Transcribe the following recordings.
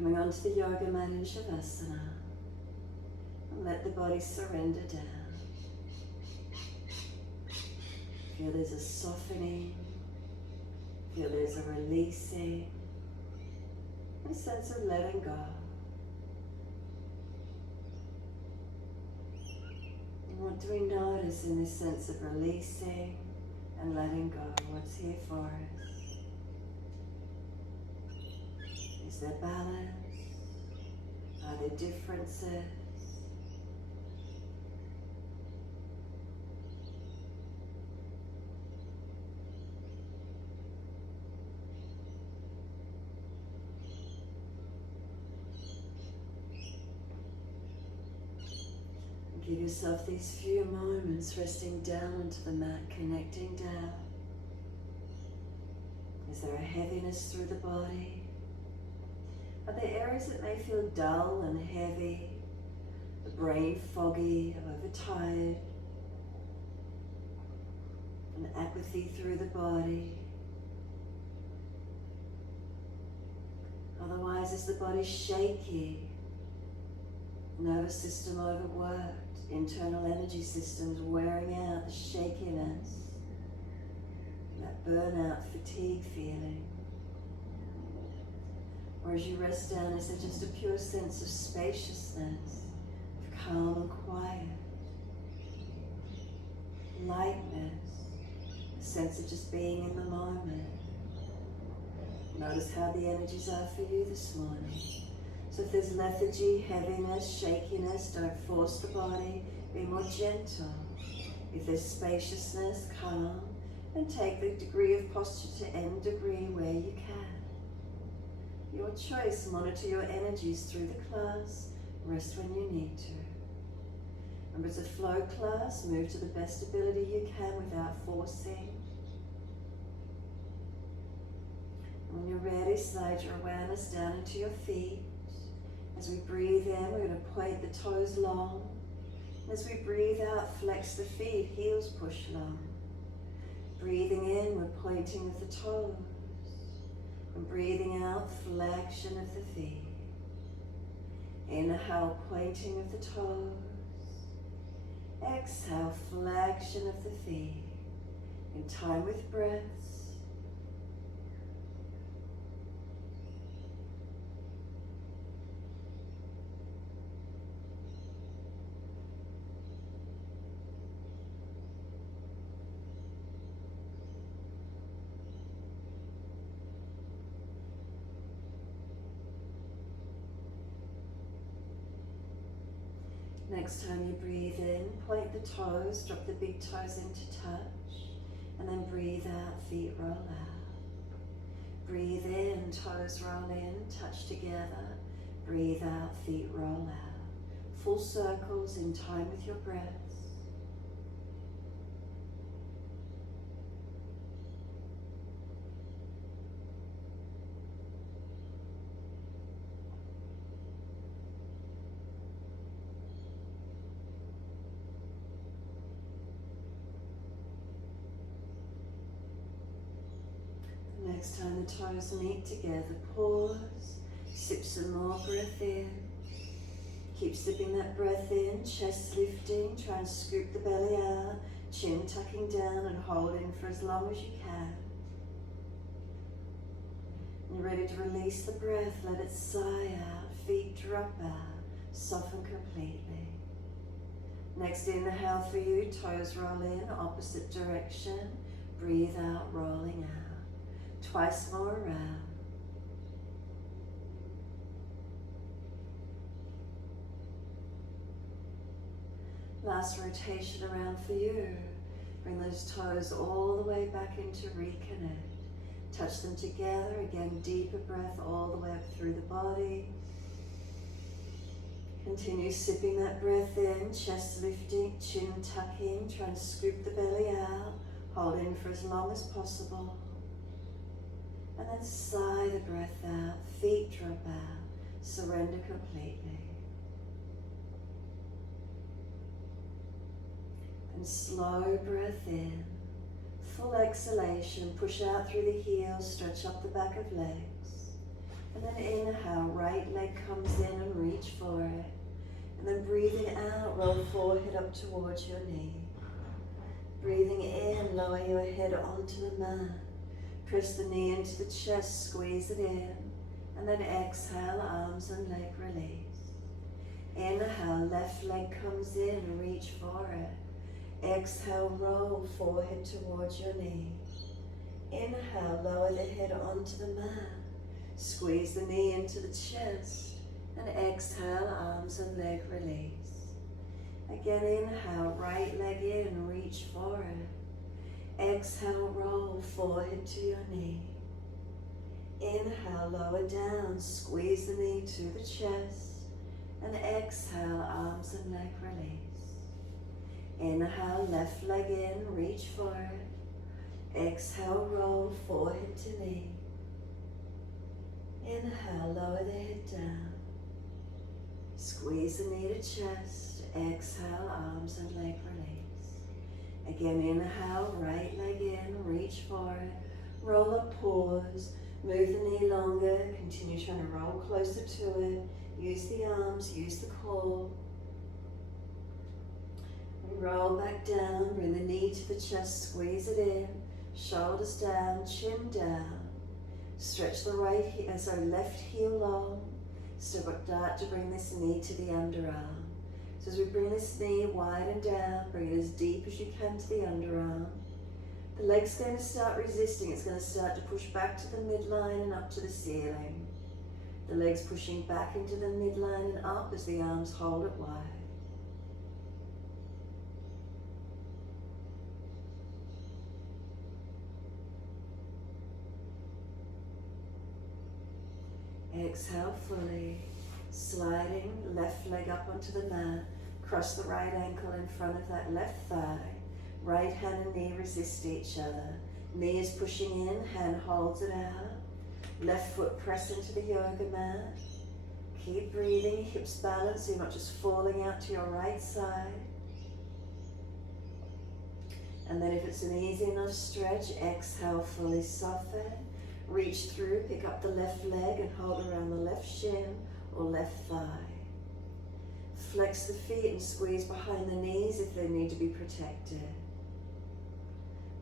Coming onto the yoga mat in Shavasana, and let the body surrender down. Feel there's a softening, feel there's a releasing, a sense of letting go. And what do we notice in this sense of releasing and letting go? What's here for us? Is there balance? Are there differences? Give yourself these few moments resting down onto the mat, connecting down. Is there a heaviness through the body? Are there areas that may feel dull and heavy, the brain foggy, overtired, an apathy through the body? Otherwise, is the body shaky, nervous system overworked, internal energy systems wearing out, the shakiness, that burnout, fatigue feeling? Or as you rest down, is there just a pure sense of spaciousness, of calm and quiet, lightness, a sense of just being in the moment? Notice how the energies are for you this morning. So if there's lethargy, heaviness, shakiness, don't force the body, be more gentle. If there's spaciousness, calm, and take the degree of posture to end degree where you can. Your choice, monitor your energies through the class, rest when you need to. Remember, it's a flow class, move to the best ability you can without forcing. And when you're ready, slide your awareness down into your feet. As we breathe in, we're going to point the toes long. As we breathe out, flex the feet, heels push long. Breathing in, we're pointing with the toes. And breathing out, flexion of the feet. Inhale, pointing of the toes. Exhale, flexion of the feet. In time with breaths. Next time you breathe in, point the toes, drop the big toes into touch, and then breathe out, feet roll out. Breathe in, toes roll in, touch together. Breathe out, feet roll out. Full circles in time with your breaths. Next time the toes meet together, pause, sip some more breath in. Keep sipping that breath in, chest lifting, try and scoop the belly out, chin tucking down and holding for as long as you can. You're ready to release the breath, let it sigh out, feet drop out, soften completely. Next inhale for you, toes roll in, opposite direction, breathe out, rolling out. Twice more around. Last rotation around for you. Bring those toes all the way back into reconnect. Touch them together. Again, deeper breath all the way up through the body. Continue sipping that breath in, chest lifting, chin tucking. Try and scoop the belly out. Hold in for as long as possible. And then sigh the breath out, feet drop out, surrender completely. And slow breath in, full exhalation, push out through the heels, stretch up the back of legs. And then inhale, right leg comes in and reach for it. And then breathing out, roll forehead up towards your knee. Breathing in, lower your head onto the mat. Press the knee into the chest, squeeze it in. And then exhale, arms and leg release. Inhale, left leg comes in, reach for it. Exhale, roll forehead towards your knee. Inhale, lower the head onto the mat. Squeeze the knee into the chest. And exhale, arms and leg release. Again, inhale, right leg in, reach for it. Exhale, roll forehead to your knee. Inhale, lower down, squeeze the knee to the chest. And exhale, arms and leg release. Inhale, left leg in, reach for it. Exhale, roll forehead to knee. Inhale, lower the head down. Squeeze the knee to chest. Exhale, arms and leg release. Again, inhale, right leg in, reach for it. Roll up, pause. Move the knee longer. Continue trying to roll closer to it. Use the arms, use the core. Roll back down, bring the knee to the chest, squeeze it in. Shoulders down, chin down. Stretch the left heel long. Start to bring this knee to the underarm. So as we bring this knee wide and down, bring it as deep as you can to the underarm. The leg's going to start resisting. It's going to start to push back to the midline and up to the ceiling. The leg's pushing back into the midline and up as the arms hold it wide. Exhale fully, sliding left leg up onto the mat. Cross the right ankle in front of that left thigh. Right hand and knee resist each other. Knee is pushing in, hand holds it out. Left foot press into the yoga mat. Keep breathing, hips balanced so you're not just falling out to your right side. And then if it's an easy enough stretch, exhale, fully soften. Reach through, pick up the left leg and hold around the left shin or left thigh. Flex the feet and squeeze behind the knees if they need to be protected.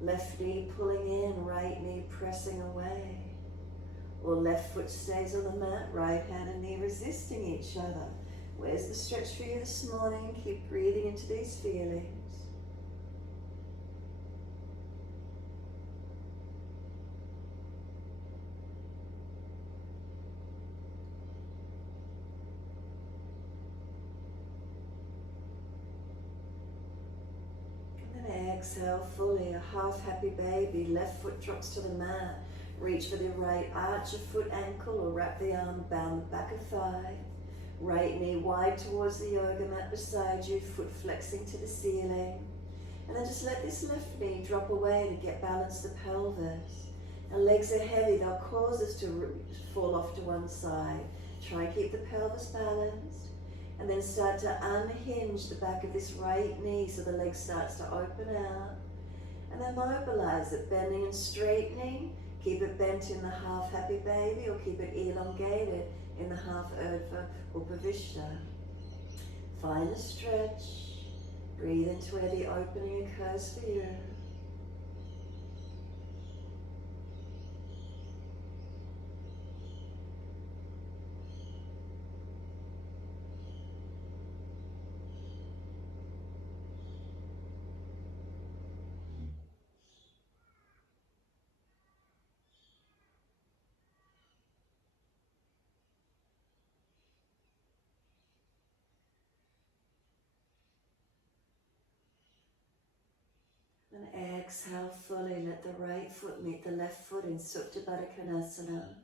Left knee pulling in, right knee pressing away. Or left foot stays on the mat, right hand and knee resisting each other. Where's the stretch for you this morning? Keep breathing into these feelings. Exhale fully, a half happy baby. Left foot drops to the mat. Reach for the right arch of foot, ankle, or wrap the arm down the back of thigh. Right knee wide towards the yoga mat beside you, foot flexing to the ceiling. And then just let this left knee drop away to get balance the pelvis. And legs are heavy, they'll cause us to fall off to one side. Try and keep the pelvis balanced. And then start to unhinge the back of this right knee so the leg starts to open out. And then mobilize it, bending and straightening. Keep it bent in the half happy baby or keep it elongated in the half urdhva upavishta. Find the stretch. Breathe into where the opening occurs for you. And exhale fully, let the right foot meet the left foot in Supta Baddha Konasana.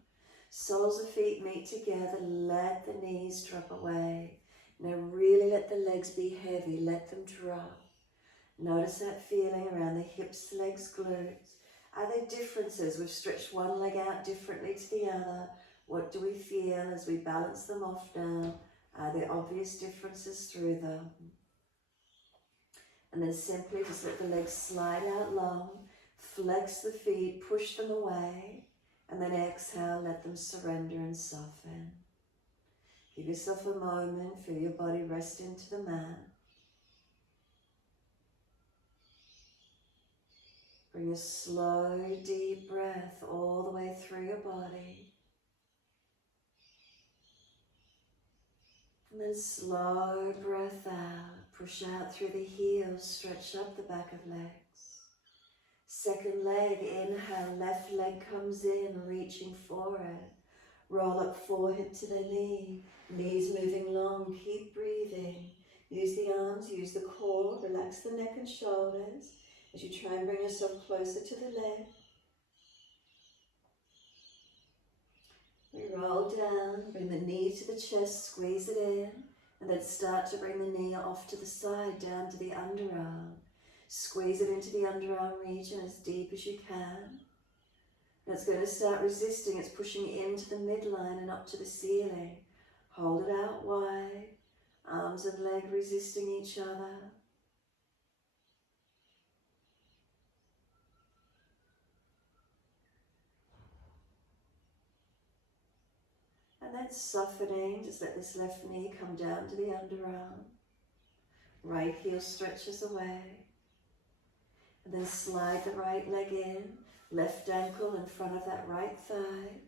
Soles of feet meet together, let the knees drop away. Now really let the legs be heavy, let them drop. Notice that feeling around the hips, legs, glutes. Are there differences? We've stretched one leg out differently to the other. What do we feel as we balance them off now? Are there obvious differences through them? And then simply just let the legs slide out long, flex the feet, push them away, And then exhale, let them surrender and soften. Give yourself a moment, feel your body rest into the mat. Bring a slow, deep breath all the way through your body. And then slow breath out. Push out through the heels, stretch up the back of legs. Second leg, inhale, left leg comes in, reaching forward. Roll up forehead to the knee, knees moving long, keep breathing. Use the arms, use the core, relax the neck and shoulders as you try and bring yourself closer to the leg. We roll down, bring the knee to the chest, squeeze it in, and then start to bring the knee off to the side, down to the underarm. Squeeze it into the underarm region as deep as you can. And it's going to start resisting, it's pushing into the midline and up to the ceiling. Hold it out wide, arms and leg resisting each other. And then softening, just let this left knee come down to the underarm. Right heel stretches away. And then slide the right leg in, left ankle in front of that right thigh.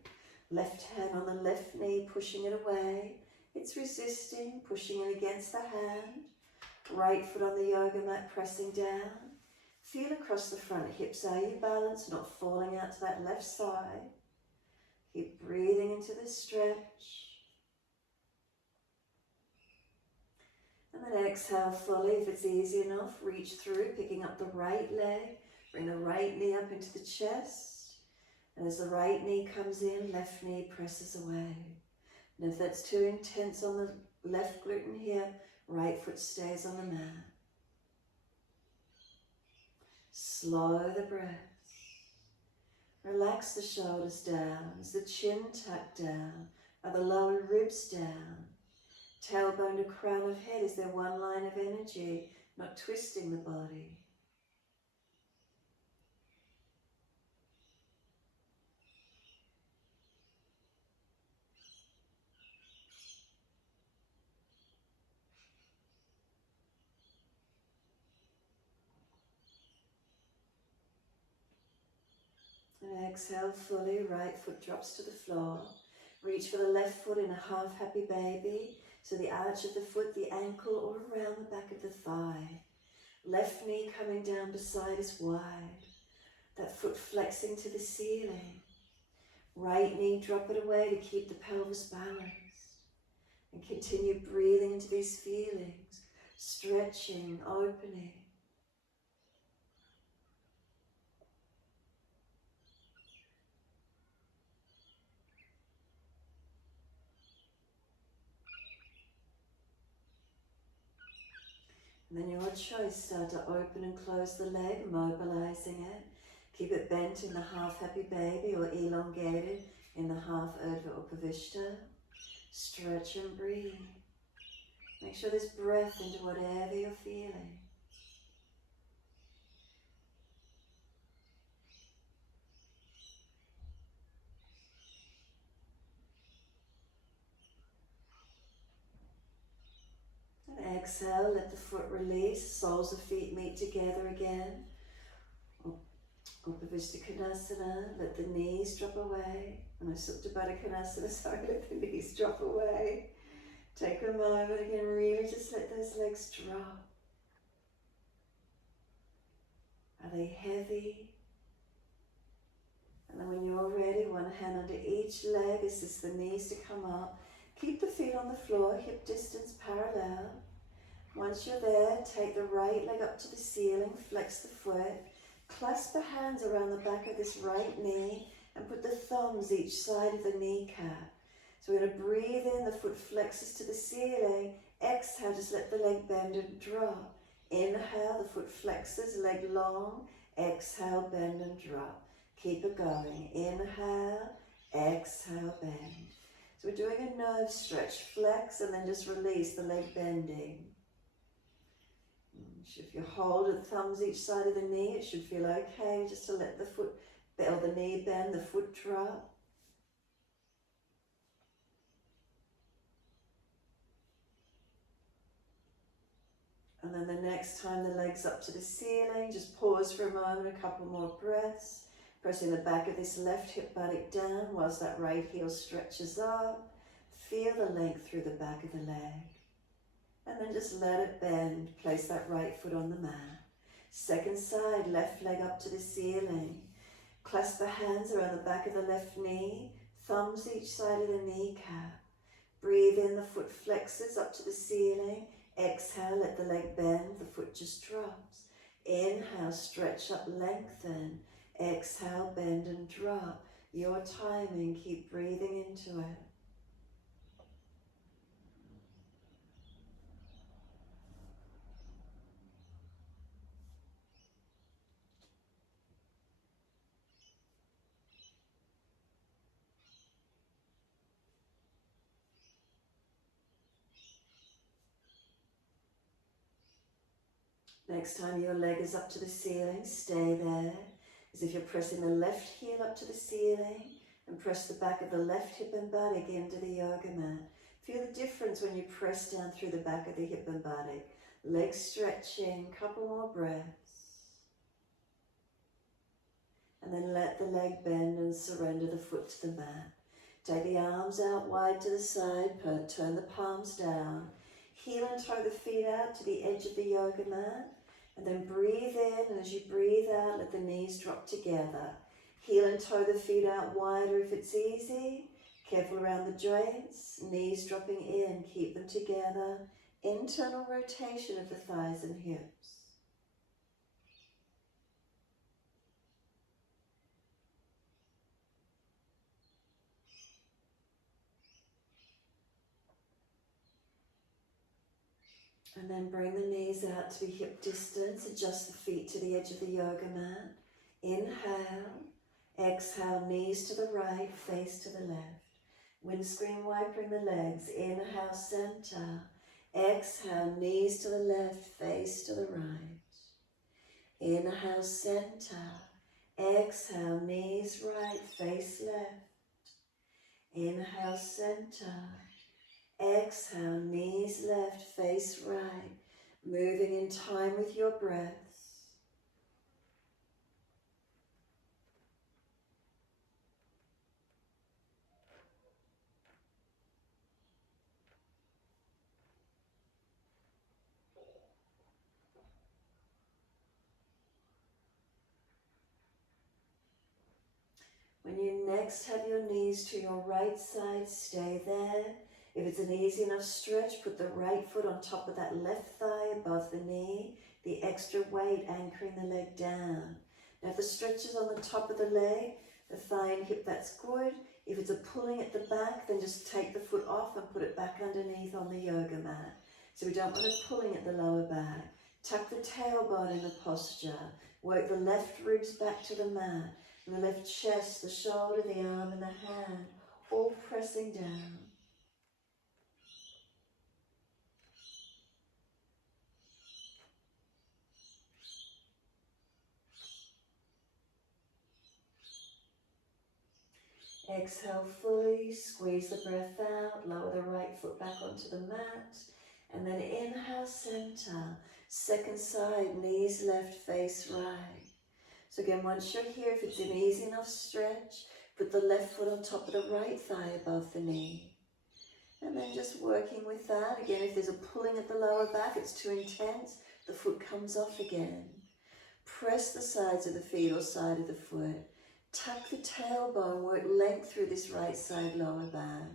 Left hand on the left knee, pushing it away. It's resisting, pushing it against the hand. Right foot on the yoga mat, pressing down. Feel across the front hips. Are you balanced, not falling out to that left side? Keep breathing into the stretch. And then exhale fully. If it's easy enough, reach through, picking up the right leg. Bring the right knee up into the chest. And as the right knee comes in, left knee presses away. And if that's too intense on the left glute here, right foot stays on the mat. Slow the breath. Relax the shoulders down. Is the chin tucked down? Are the lower ribs down? Tailbone to crown of head, is there one line of energy, not twisting the body? And exhale fully, right foot drops to the floor. Reach for the left foot in a half happy baby. So the arch of the foot, the ankle, or around the back of the thigh. Left knee coming down beside is wide. That foot flexing to the ceiling. Right knee, drop it away to keep the pelvis balanced. And continue breathing into these feelings. Stretching, opening. And then your choice, start to open and close the leg, mobilizing it. Keep it bent in the half happy baby or elongated in the half Urdhva Upavishta. Stretch and breathe. Make sure there's breath into whatever you're feeling. And exhale, let the foot release, soles of feet meet together again. Upavishta Konasana, let the knees drop away. And I Supta Baddha Konasana, sorry, let the knees drop away. Take a moment again, really just let those legs drop. Are they heavy? And then when you're ready, one hand under each leg, assist the knees to come up. Keep the feet on the floor, hip distance parallel. Once you're there, take the right leg up to the ceiling, flex the foot. Clasp the hands around the back of this right knee and put the thumbs each side of the kneecap. So we're going to breathe in, the foot flexes to the ceiling. Exhale, just let the leg bend and drop. Inhale, the foot flexes, leg long. Exhale, bend and drop. Keep it going. Inhale, exhale, bend. So we're doing a nerve stretch, flex, and then just release the leg bending. If you hold the thumbs each side of the knee, it should feel okay just to let the foot Or the knee bend, the foot drop. And then the next time the legs up to the ceiling, just pause for a moment, a couple more breaths. Pressing the back of this left hip buttock down whilst that right heel stretches up. Feel the length through the back of the leg. And then just let it bend. Place that right foot on the mat. Second side, left leg up to the ceiling. Clasp the hands around the back of the left knee. Thumbs each side of the kneecap. Breathe in, the foot flexes up to the ceiling. Exhale, let the leg bend, the foot just drops. Inhale, stretch up, lengthen. Exhale, bend and drop. Your timing, keep breathing into it. Next time your leg is up to the ceiling, stay there. As if you're pressing the left heel up to the ceiling and press the back of the left hip and buttock into the yoga mat. Feel the difference when you press down through the back of the hip and buttock. Legs stretching, couple more breaths. And then let the leg bend and surrender the foot to the mat. Take the arms out wide to the side, turn the palms down. Heel and toe the feet out to the edge of the yoga mat. And then breathe in, and as you breathe out, let the knees drop together. Heel and toe the feet out wider if it's easy. Careful around the joints, knees dropping in, keep them together. Internal rotation of the thighs and hips. And then bring the knees out to be hip distance. Adjust the feet to the edge of the yoga mat. Inhale. Exhale, knees to the right, face to the left. Windscreen wipering the legs. Inhale, center. Exhale, knees to the left, face to the right. Inhale, center. Exhale, knees right, face left. Inhale, center. Exhale, knees left, face right. Moving in time with your breaths. When you next have your knees to your right side, stay there. If it's an easy enough stretch, put the right foot on top of that left thigh above the knee, the extra weight anchoring the leg down. Now if the stretch is on the top of the leg, the thigh and hip, that's good. If it's a pulling at the back, then just take the foot off and put it back underneath on the yoga mat. So we don't want it pulling at the lower back. Tuck the tailbone in the posture. Work the left ribs back to the mat. And the left chest, the shoulder, the arm and the hand, all pressing down. Exhale fully, squeeze the breath out, lower the right foot back onto the mat, and then inhale, center, second side, knees left, face right. So again, once you're here, if it's an easy enough stretch, put the left foot on top of the right thigh above the knee. And then just working with that. Again, if there's a pulling at the lower back, it's too intense, the foot comes off again. Press the sides of the feet or side of the foot. Tuck the tailbone, work length through this right side lower back.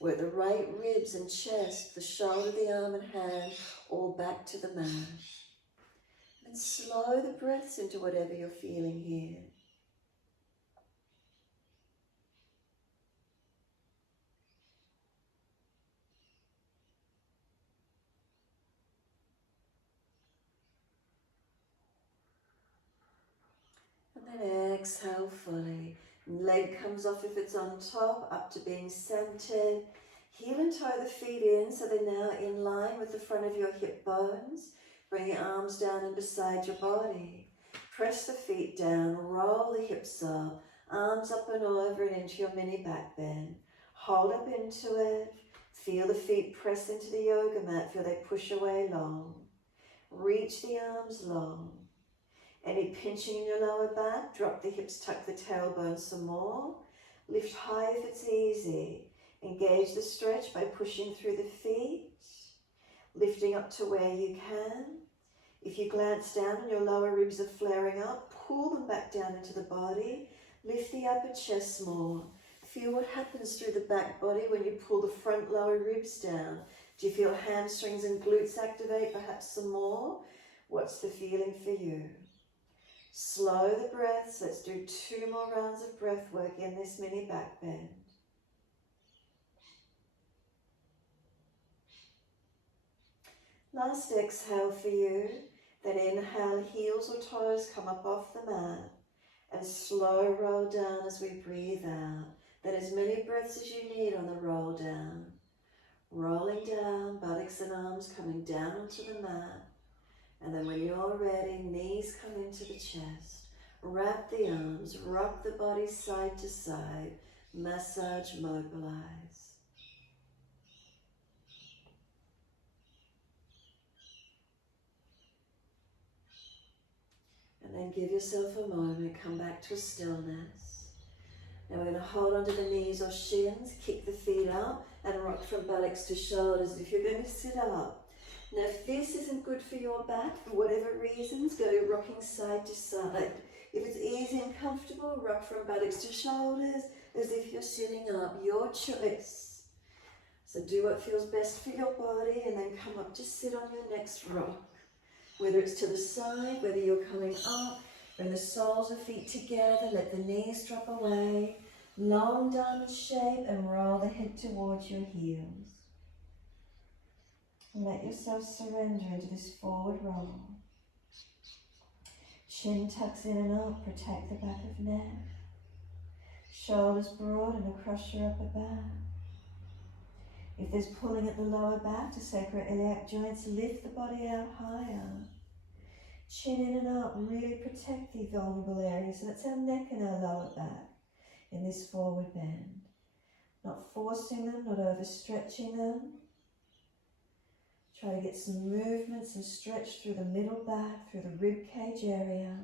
Work the right ribs and chest, the shoulder, the arm and hand, all back to the mat. And slow the breaths into whatever you're feeling here. And then exhale fully. Leg comes off if it's on top, up to being centered. Heel and toe the feet in so they're now in line with the front of your hip bones. Bring your arms down and beside your body. Press the feet down, roll the hips up, arms up and over and into your mini back bend. Hold up into it. Feel the feet press into the yoga mat. Feel they push away long. Reach the arms long. Any pinching in your lower back, drop the hips, tuck the tailbone some more. Lift high if it's easy. Engage the stretch by pushing through the feet. Lifting up to where you can. If you glance down and your lower ribs are flaring up, pull them back down into the body. Lift the upper chest more. Feel what happens through the back body when you pull the front lower ribs down. Do you feel hamstrings and glutes activate, perhaps some more? What's the feeling for you? Slow the breaths. Let's do 2 more rounds of breath work in this mini back bend. Last exhale for you. Then inhale, heels or toes come up off the mat. And slow roll down as we breathe out. Then as many breaths as you need on the roll down. Rolling down, buttocks and arms coming down onto the mat. And then when you're ready, knees come into the chest. Wrap the arms, rock the body side to side. Massage, mobilize. And then give yourself a moment, come back to a stillness. Now we're going to hold onto the knees or shins, kick the feet up and rock from buttocks to shoulders if you're going to sit up. Now if this isn't good for your back, for whatever reasons, go to rocking side to side. If it's easy and comfortable, rock from buttocks to shoulders as if you're sitting up, your choice. So do what feels best for your body and then come up to sit on your next rock. Whether it's to the side, whether you're coming up, bring the soles of feet together, let the knees drop away, long diamond shape and roll the head towards your heels. And let yourself surrender into this forward roll. Chin tucks in and up, protect the back of neck. Shoulders broad and across your upper back. If there's pulling at the lower back to sacroiliac joints, lift the body out higher. Chin in and up and really protect the vulnerable areas. So that's our neck and our lower back in this forward bend. Not forcing them, not overstretching them. Try to get some movements and stretch through the middle back, through the rib cage area.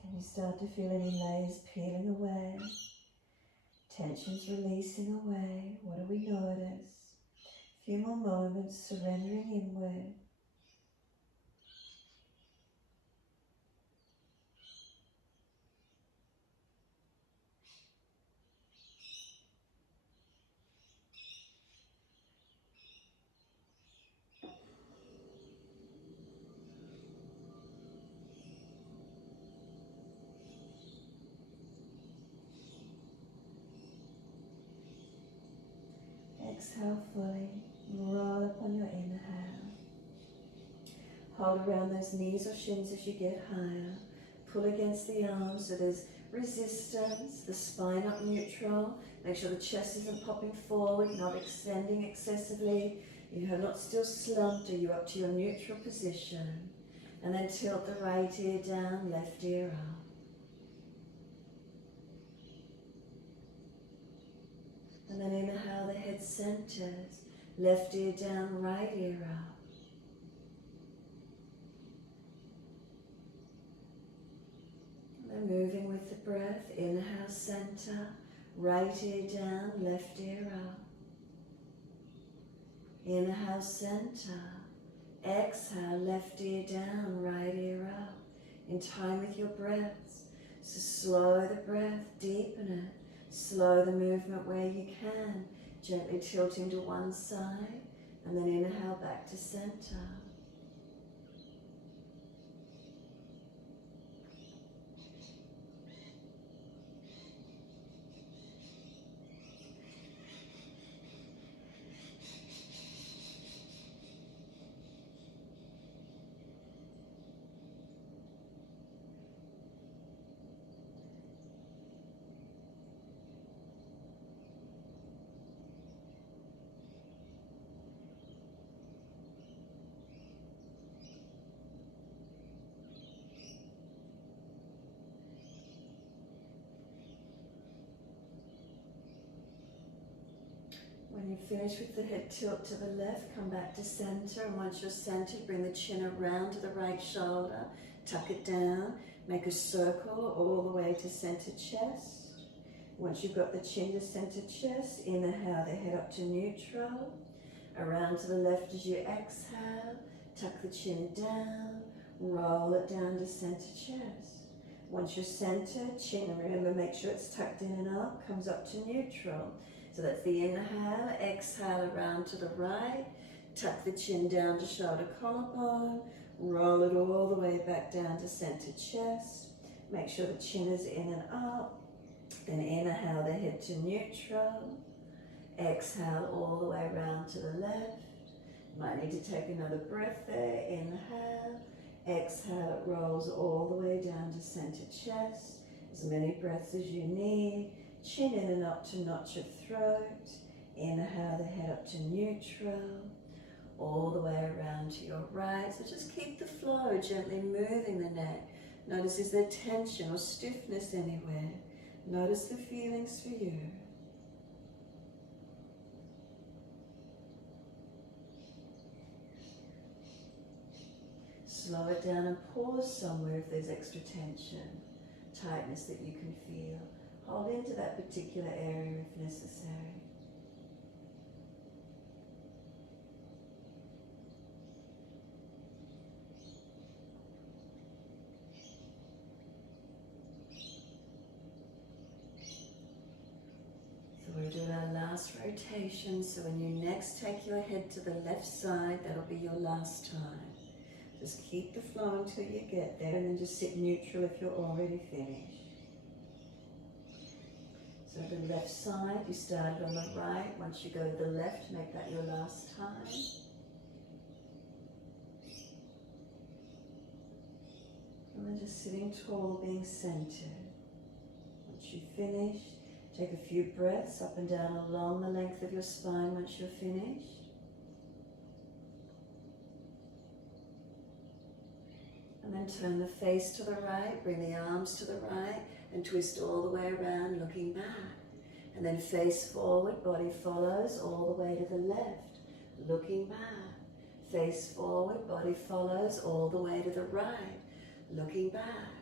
Can you start to feel any layers peeling away? Tensions releasing away. What do we notice? A few more moments, surrendering inward. Exhale fully, roll up on your inhale. Hold around those knees or shins as you get higher. Pull against the arms so there's resistance, the spine up neutral. Make sure the chest isn't popping forward, not extending excessively. You're not still slumped, or you're up to your neutral position. And then tilt the right ear down, left ear up. And then inhale, the head centers, left ear down, right ear up. And then moving with the breath, inhale, center, right ear down, left ear up. Inhale, center, exhale, left ear down, right ear up. In time with your breaths. So slow the breath, deepen it. Slow the movement where you can, gently tilting to one side, and then inhale back to center. When you finish with the head tilt to the left, come back to center, and once you're centered, bring the chin around to the right shoulder, tuck it down, make a circle all the way to center chest. Once you've got the chin to center chest, inhale the head up to neutral, around to the left as you exhale, tuck the chin down, roll it down to center chest. Once you're centered, chin, remember, make sure it's tucked in and up, comes up to neutral. So that's the inhale, exhale around to the right, tuck the chin down to shoulder collarbone, roll it all the way back down to center chest. Make sure the chin is in and up. Then inhale the head to neutral. Exhale all the way around to the left. Might need to take another breath there. Inhale. Exhale, it rolls all the way down to center chest. As many breaths as you need. Chin in and up to notch your throat. Inhale the head up to neutral. All the way around to your right. So just keep the flow, gently moving the neck. Notice, is there tension or stiffness anywhere? Notice the feelings for you. Slow it down and pause somewhere if there's extra tension, tightness that you can feel. Hold into that particular area if necessary. So we're doing our last rotation. So when you next take your head to the left side, that'll be your last time. Just keep the flow until you get there, and then just sit neutral if you're already finished. So the left side, you started on the right. Once you go to the left, make that your last time. And then just sitting tall, being centered. Once you've finished, take a few breaths up and down along the length of your spine once you're finished. And then turn the face to the right, bring the arms to the right, and twist all the way around, looking back. And then face forward, body follows all the way to the left, looking back. Face forward, body follows all the way to the right, looking back.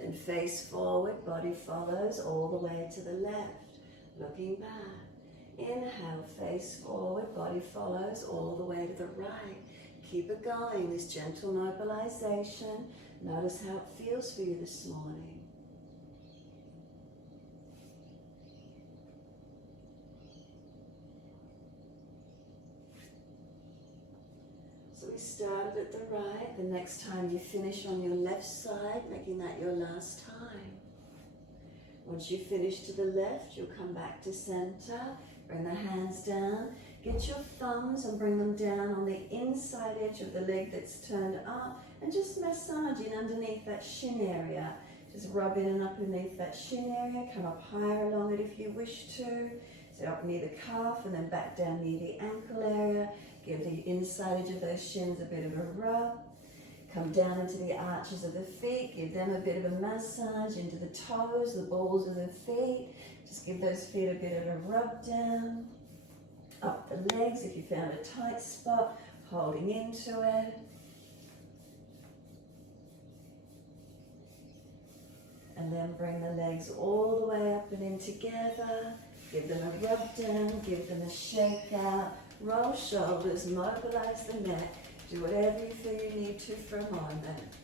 Then face forward, body follows all the way to the left, looking back. Inhale, face forward, body follows all the way to the right. Keep it going, this gentle mobilization. Notice how it feels for you this morning. So we started at the right. The next time you finish on your left side, making that your last time. Once you finish to the left, you'll come back to center. Bring the hands down. Get your thumbs and bring them down on the inside edge of the leg that's turned up, and just massage in underneath that shin area. Just rub in and up underneath that shin area. Come up higher along it if you wish to. So up near the calf and then back down near the ankle area. Give the inside edge of those shins a bit of a rub. Come down into the arches of the feet. Give them a bit of a massage into the toes, the balls of the feet. Just give those feet a bit of a rub down. Up the legs if you found a tight spot, holding into it. And then bring the legs all the way up and in together. Give them a rub down, give them a shake out. Roll shoulders, mobilize the neck. Do whatever you feel you need to for a moment.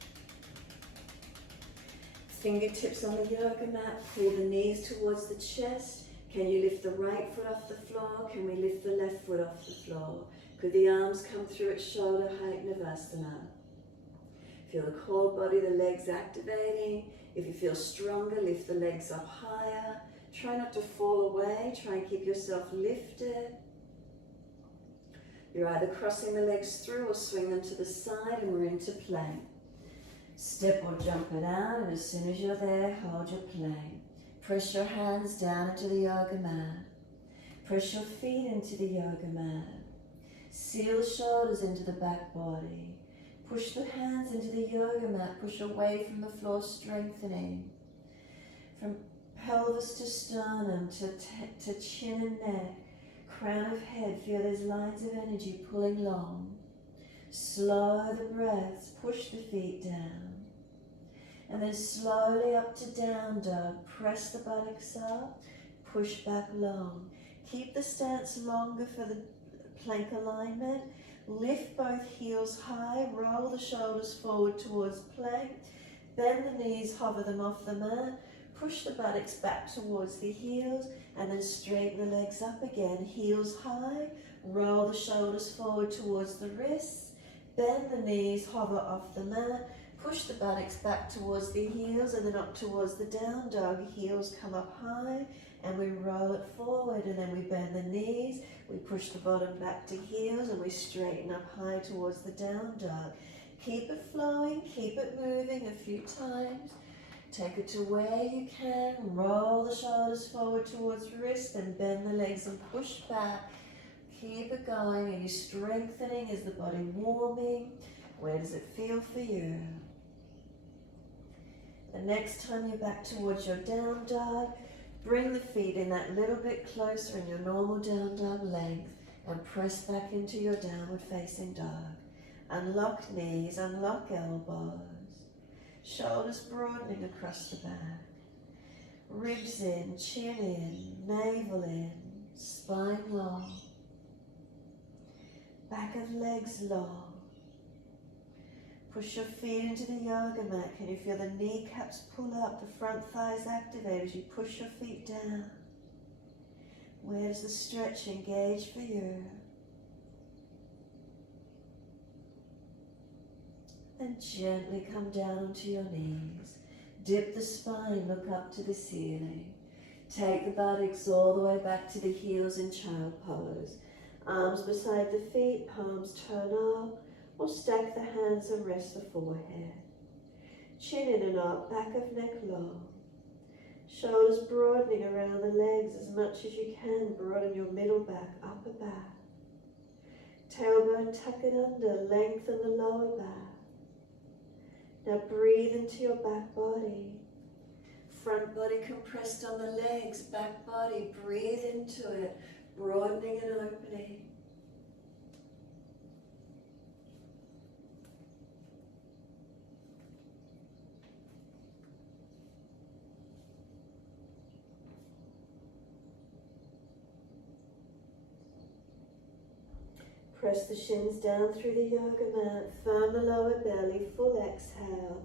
Fingertips on the yoga mat, pull the knees towards the chest. Can you lift the right foot off the floor? Can we lift the left foot off the floor? Could the arms come through at shoulder height, Navasana? Feel the core body, the legs activating. If you feel stronger, lift the legs up higher. Try not to fall away. Try and keep yourself lifted. You're either crossing the legs through or swing them to the side, and we're into plank. Step or jump it out, and as soon as you're there, hold your plank. Press your hands down into the yoga mat. Press your feet into the yoga mat. Seal shoulders into the back body. Push the hands into the yoga mat. Push away from the floor, strengthening. From pelvis to sternum to chin and neck. Crown of head, feel these lines of energy pulling long. Slow the breaths, push the feet down. And then slowly up to down dog. Press the buttocks up, push back long. Keep the stance longer for the plank alignment. Lift both heels high, roll the shoulders forward towards plank. Bend the knees, hover them off the mat. Push the buttocks back towards the heels and then straighten the legs up again. Heels high, roll the shoulders forward towards the wrists. Bend the knees, hover off the mat. Push the buttocks back towards the heels and then up towards the down dog. Heels come up high and we roll it forward, and then we bend the knees. We push the bottom back to heels and we straighten up high towards the down dog. Keep it flowing, keep it moving a few times. Take it to where you can. Roll the shoulders forward towards the wrist and bend the legs and push back. Keep it going. Are you strengthening? Is the body warming? Where does it feel for you? The next time you're back towards your down dog, bring the feet in that little bit closer in your normal down dog length and press back into your downward facing dog. Unlock knees, unlock elbows. Shoulders broadening across the back. Ribs in, chin in, navel in, spine long. Back of legs long. Push your feet into the yoga mat. Can you feel the kneecaps pull up, the front thighs activate as you push your feet down? Where does the stretch engage for you? And gently come down onto your knees. Dip the spine, look up to the ceiling. Take the buttocks all the way back to the heels in child pose. Arms beside the feet, palms turn up, or stack the hands and rest the forehead. Chin in and up, back of neck long. Shoulders broadening around the legs as much as you can. Broaden your middle back, upper back. Tailbone tuck it under, lengthen the lower back. Now breathe into your back body. Front body compressed on the legs, back body, breathe into it, broadening and opening. Press the shins down through the yoga mat, firm the lower belly, full exhale.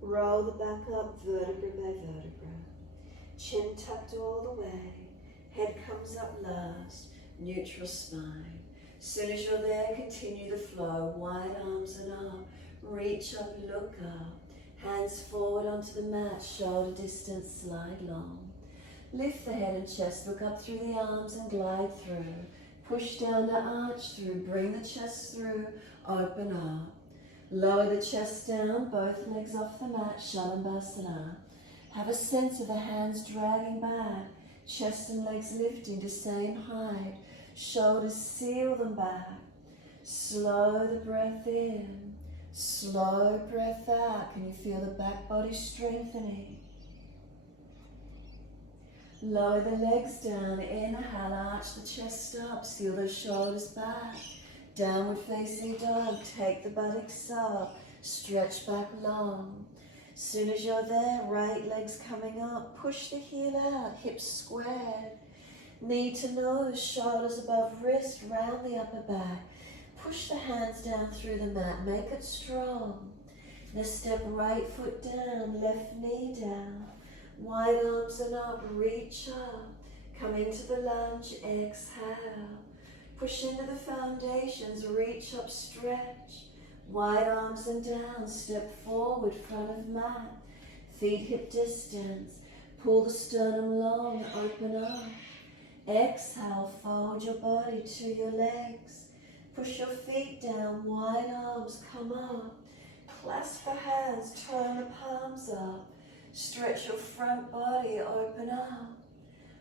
Roll the back up, vertebra by vertebra. Chin tucked all the way, head comes up last, neutral spine. Soon as you're there, continue the flow, wide arms and up. Reach up, look up. Hands forward onto the mat, shoulder distance, slide long. Lift the head and chest, look up through the arms and glide through. Push down to arch through, bring the chest through, open up. Lower the chest down, both legs off the mat, Shalabhasana. Have a sense of the hands dragging back, chest and legs lifting to same height, shoulders seal them back. Slow the breath in, slow breath out. Can you feel the back body strengthening? Lower the legs down, inhale, arch the chest up, seal those shoulders back. Downward facing dog, take the buttocks up, stretch back long. Soon as you're there, right leg's coming up, push the heel out, hips squared. Knee to nose, shoulders above wrist, round the upper back. Push the hands down through the mat, make it strong. Now step right foot down, left knee down. Wide arms and up, reach up. Come into the lunge, exhale. Push into the foundations, reach up, stretch. Wide arms and down, step forward, front of mat. Feet hip distance. Pull the sternum long, open up. Exhale, fold your body to your legs. Push your feet down, wide arms, come up. Clasp the hands, turn the palms up. Stretch your front body, open up.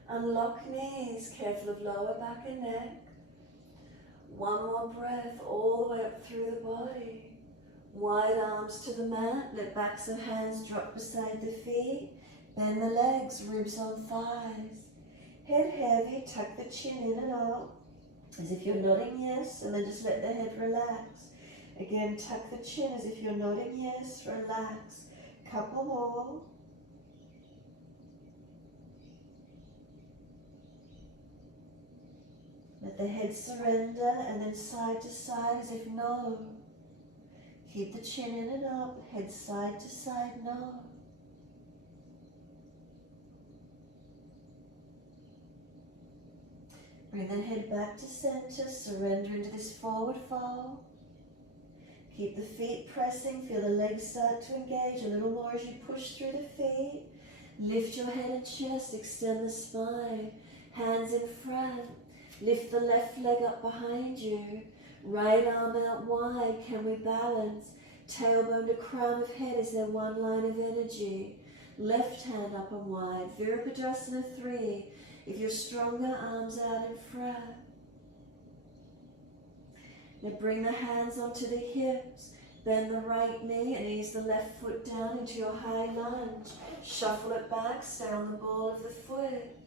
Unlock knees, careful of lower back and neck. One more breath all the way up through the body. Wide arms to the mat, let backs of hands drop beside the feet. Bend the legs, ribs on thighs. Head heavy, tuck the chin in and up. as if you're nodding yes, and then just let the head relax. Again, tuck the chin as if you're nodding yes, relax. Couple more. Let the head surrender, and then side to side as if no. Keep the chin in and up, head side to side, no. Bring the head back to center, surrender into this forward fold. Keep the feet pressing, feel the legs start to engage a little more as you push through the feet. Lift your head and chest, extend the spine, hands in front. Lift the left leg up behind you. Right arm out wide, can we balance? Tailbone to crown of head, is there one line of energy? Left hand up and wide, Virabhadrasana 3. If you're stronger, arms out in front. Now bring the hands onto the hips, bend the right knee and ease the left foot down into your high lunge. Shuffle it back, stay on the ball of the foot.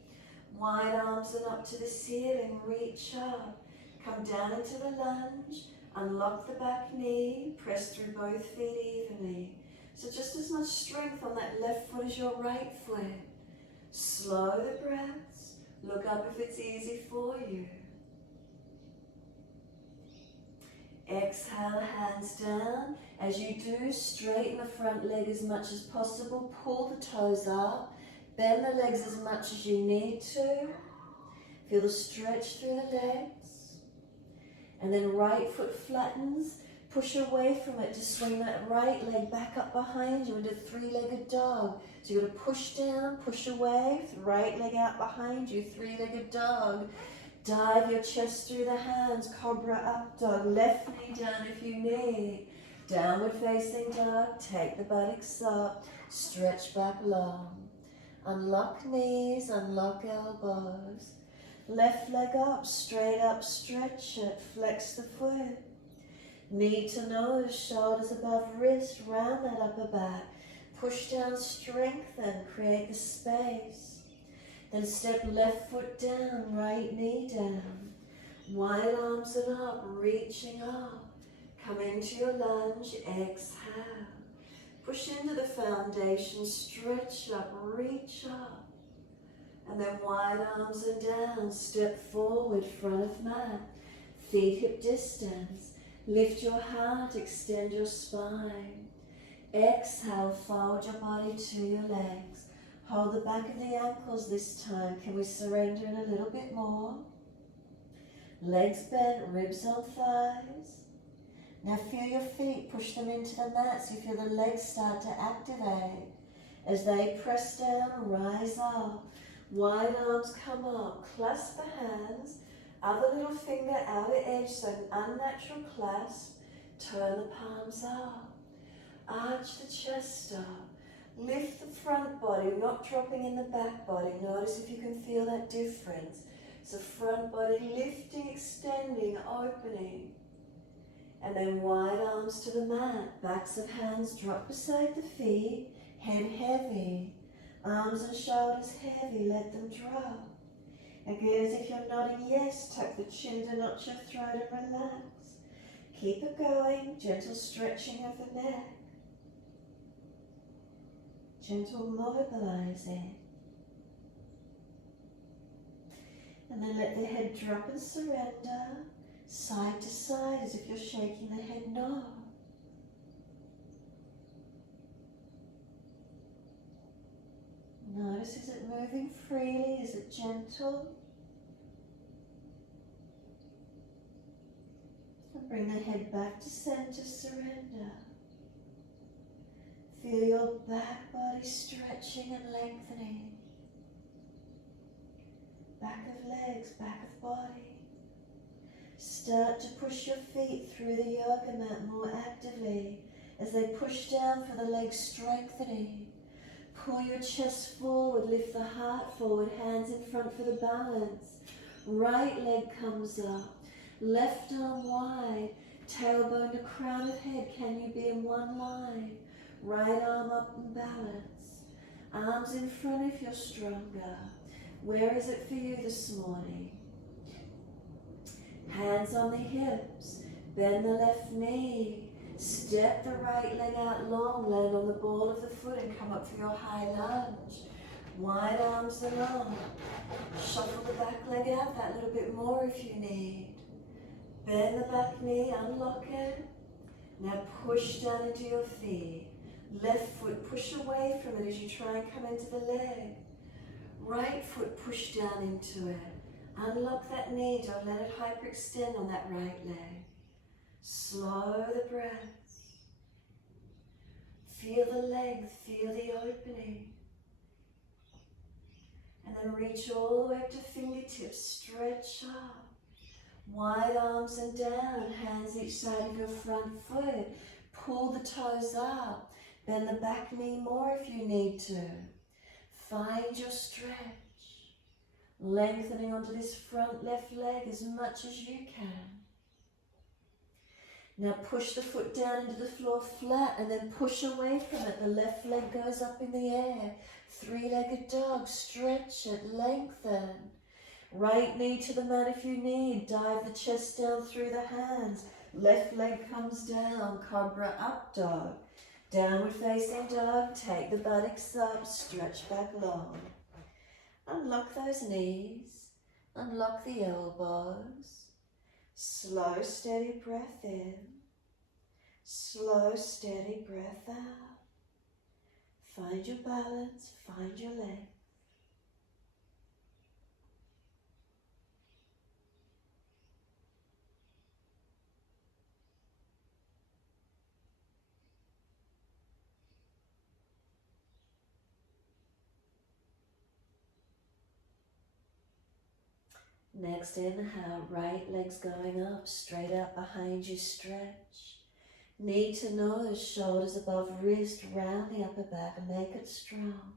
Wide arms and up to the ceiling, reach up. Come down into the lunge, unlock the back knee, press through both feet evenly. So just as much strength on that left foot as your right foot. Slow the breaths, look up if it's easy for you. Exhale, hands down. As you do, straighten the front leg as much as possible, pull the toes up. Bend the legs as much as you need to. Feel the stretch through the legs. And then right foot flattens. Push away from it to swing that right leg back up behind you into three-legged dog. So you're going to push down, push away, right leg out behind you, three-legged dog. Dive your chest through the hands, cobra up dog. Left knee down if you need. Downward facing dog, take the buttocks up, stretch back long. Unlock knees, unlock elbows. Left leg up, stretch it, flex the foot. Knee to nose, shoulders above wrist, round that upper back. Push down, strengthen, create the space. Then step left foot down, right knee down. Wide arms and up, reaching up. Come into your lunge, exhale. Push into the foundation, stretch up, reach up. And then wide arms and down, step forward, front of mat. Feet hip distance. Lift your heart, extend your spine. Exhale, fold your body to your legs. Hold the back of the ankles this time. Can we surrender in a little bit more? Legs bent, ribs on thighs. Now feel your feet, push them into the mat so you feel the legs start to activate. As they press down, rise up. Wide arms come up, clasp the hands. Other little finger outer edge, so an unnatural clasp. Turn the palms up. Arch the chest up. Lift the front body, not dropping in the back body. Notice if you can feel that difference. So front body lifting, extending, opening. And then wide arms to the mat. Backs of hands drop beside the feet. Head heavy. Arms and shoulders heavy, let them drop. Again, as if you're nodding yes, tuck the chin to notch your throat and relax. Keep it going, gentle stretching of the neck. Gentle mobilizing. And then let the head drop and surrender, side to side as if you're shaking the head no. Notice, is it moving freely? Is it gentle? And bring the head back to center, surrender. Feel your back body stretching and lengthening. Back of legs, back of body. Start to push your feet through the yoga mat more actively as they push down for the legs strengthening. Pull your chest forward, lift the heart forward, hands in front for the balance. Right leg comes up, left arm wide, tailbone to crown of head. Can you be in one line? Right arm up and balance. Arms in front if you're stronger. Where is it for you this morning? Hands on the hips, bend the left knee, step the right leg out long, land on the ball of the foot and come up for your high lunge. Wide arms and long. Shuffle the back leg out that little bit more if you need. Bend the back knee, unlock it. Now push down into your feet. Left foot, push away from it as you try and come into the leg. Right foot, push down into it. Unlock that knee, don't let it hyperextend on that right leg. Slow the breath. Feel the length, feel the opening. And then reach all the way up to fingertips, stretch up. Wide arms and down, hands each side of your front foot. Pull the toes up. Bend the back knee more if you need to. Find your stretch. Lengthening onto this front left leg as much as you can. Now push the foot down into the floor flat and then push away from it. The left leg goes up in the air. Three-legged dog, stretch it, lengthen. Right knee to the mat if you need. Dive the chest down through the hands. Left leg comes down, cobra up dog. Downward facing dog, take the buttocks up, stretch back long. Unlock those knees, unlock the elbows. Slow, steady breath in. Slow, steady breath out. Find your balance, find your length. Next inhale, right leg's going up, straight out behind you, stretch. Knee to nose, shoulders above wrist, round the upper back, make it strong.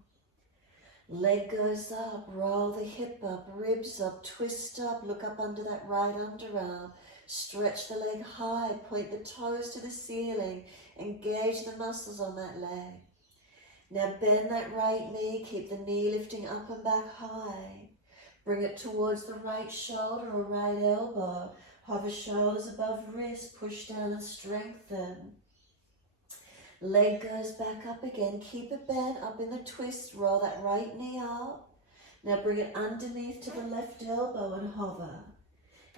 Leg goes up, roll the hip up, ribs up, twist up, look up under that right underarm. Stretch the leg high, point the toes to the ceiling, engage the muscles on that leg. Now bend that right knee, keep the knee lifting up and back high. Bring it towards the right shoulder or right elbow. Hover shoulders above wrist, push down and strengthen. Leg goes back up again. Keep it bent up in the twist. Roll that right knee up. Now bring it underneath to the left elbow and hover.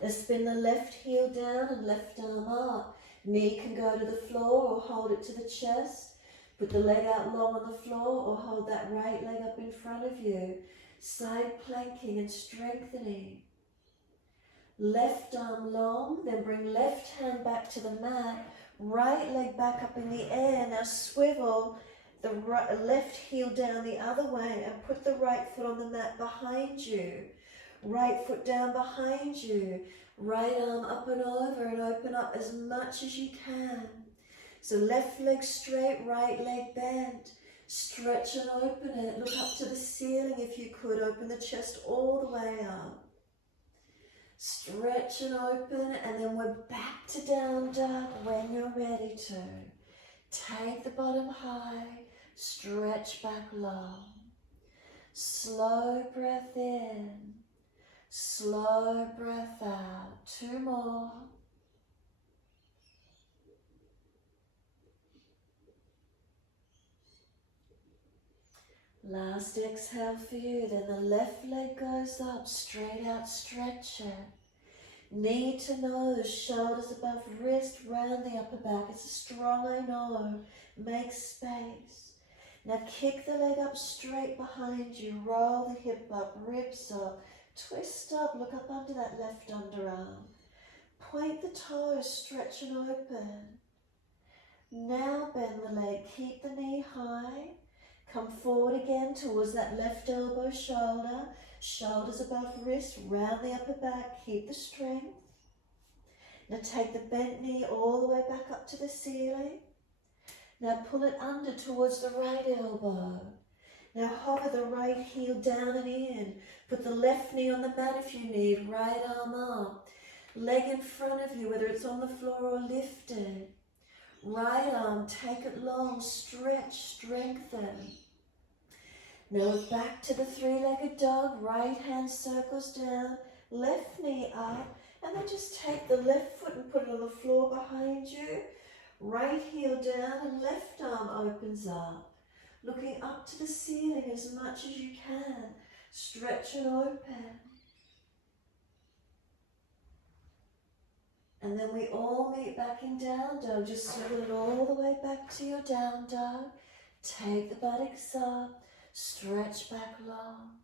Now spin the left heel down and left arm up. Knee can go to the floor or hold it to the chest. Put the leg out long on the floor or hold that right leg up in front of you. Side planking and strengthening. Left arm long, then bring left hand back to the mat. Right leg back up in the air. Now swivel the left heel down the other way and put the right foot on the mat behind you. Right foot down behind you. Right arm up and over and open up as much as you can. So left leg straight, right leg bent. Stretch and open it. Look up to the ceiling if you could. Open the chest all the way up. Stretch and open, and then we're back to down dog when you're ready to. Take the bottom high, stretch back long. Slow breath in, slow breath out. Two more. Last exhale for you, then the left leg goes up, straight out, stretch it. Knee to nose, shoulders above wrist, round the upper back. It's strong, I know. Make space. Now kick the leg up straight behind you, roll the hip up, ribs up, twist up, look up under that left underarm. Point the toes, stretch and open. Now bend the leg, keep the knee high. Come forward again towards that left elbow, shoulder, shoulders above wrist, round the upper back, keep the strength. Now take the bent knee all the way back up to the ceiling. Now pull it under towards the right elbow. Now hover the right heel down and in. Put the left knee on the mat if you need, right arm up. Leg in front of you, whether it's on the floor or lifted. Right arm, take it long, stretch, strengthen. Now we're back to the three-legged dog. Right hand circles down, left knee up, and then just take the left foot and put it on the floor behind you. Right heel down and left arm opens up. Looking up to the ceiling as much as you can. Stretch and open. And then we all meet back in down dog. Just swivel it all the way back to your down dog. Take the buttocks up. Stretch back long.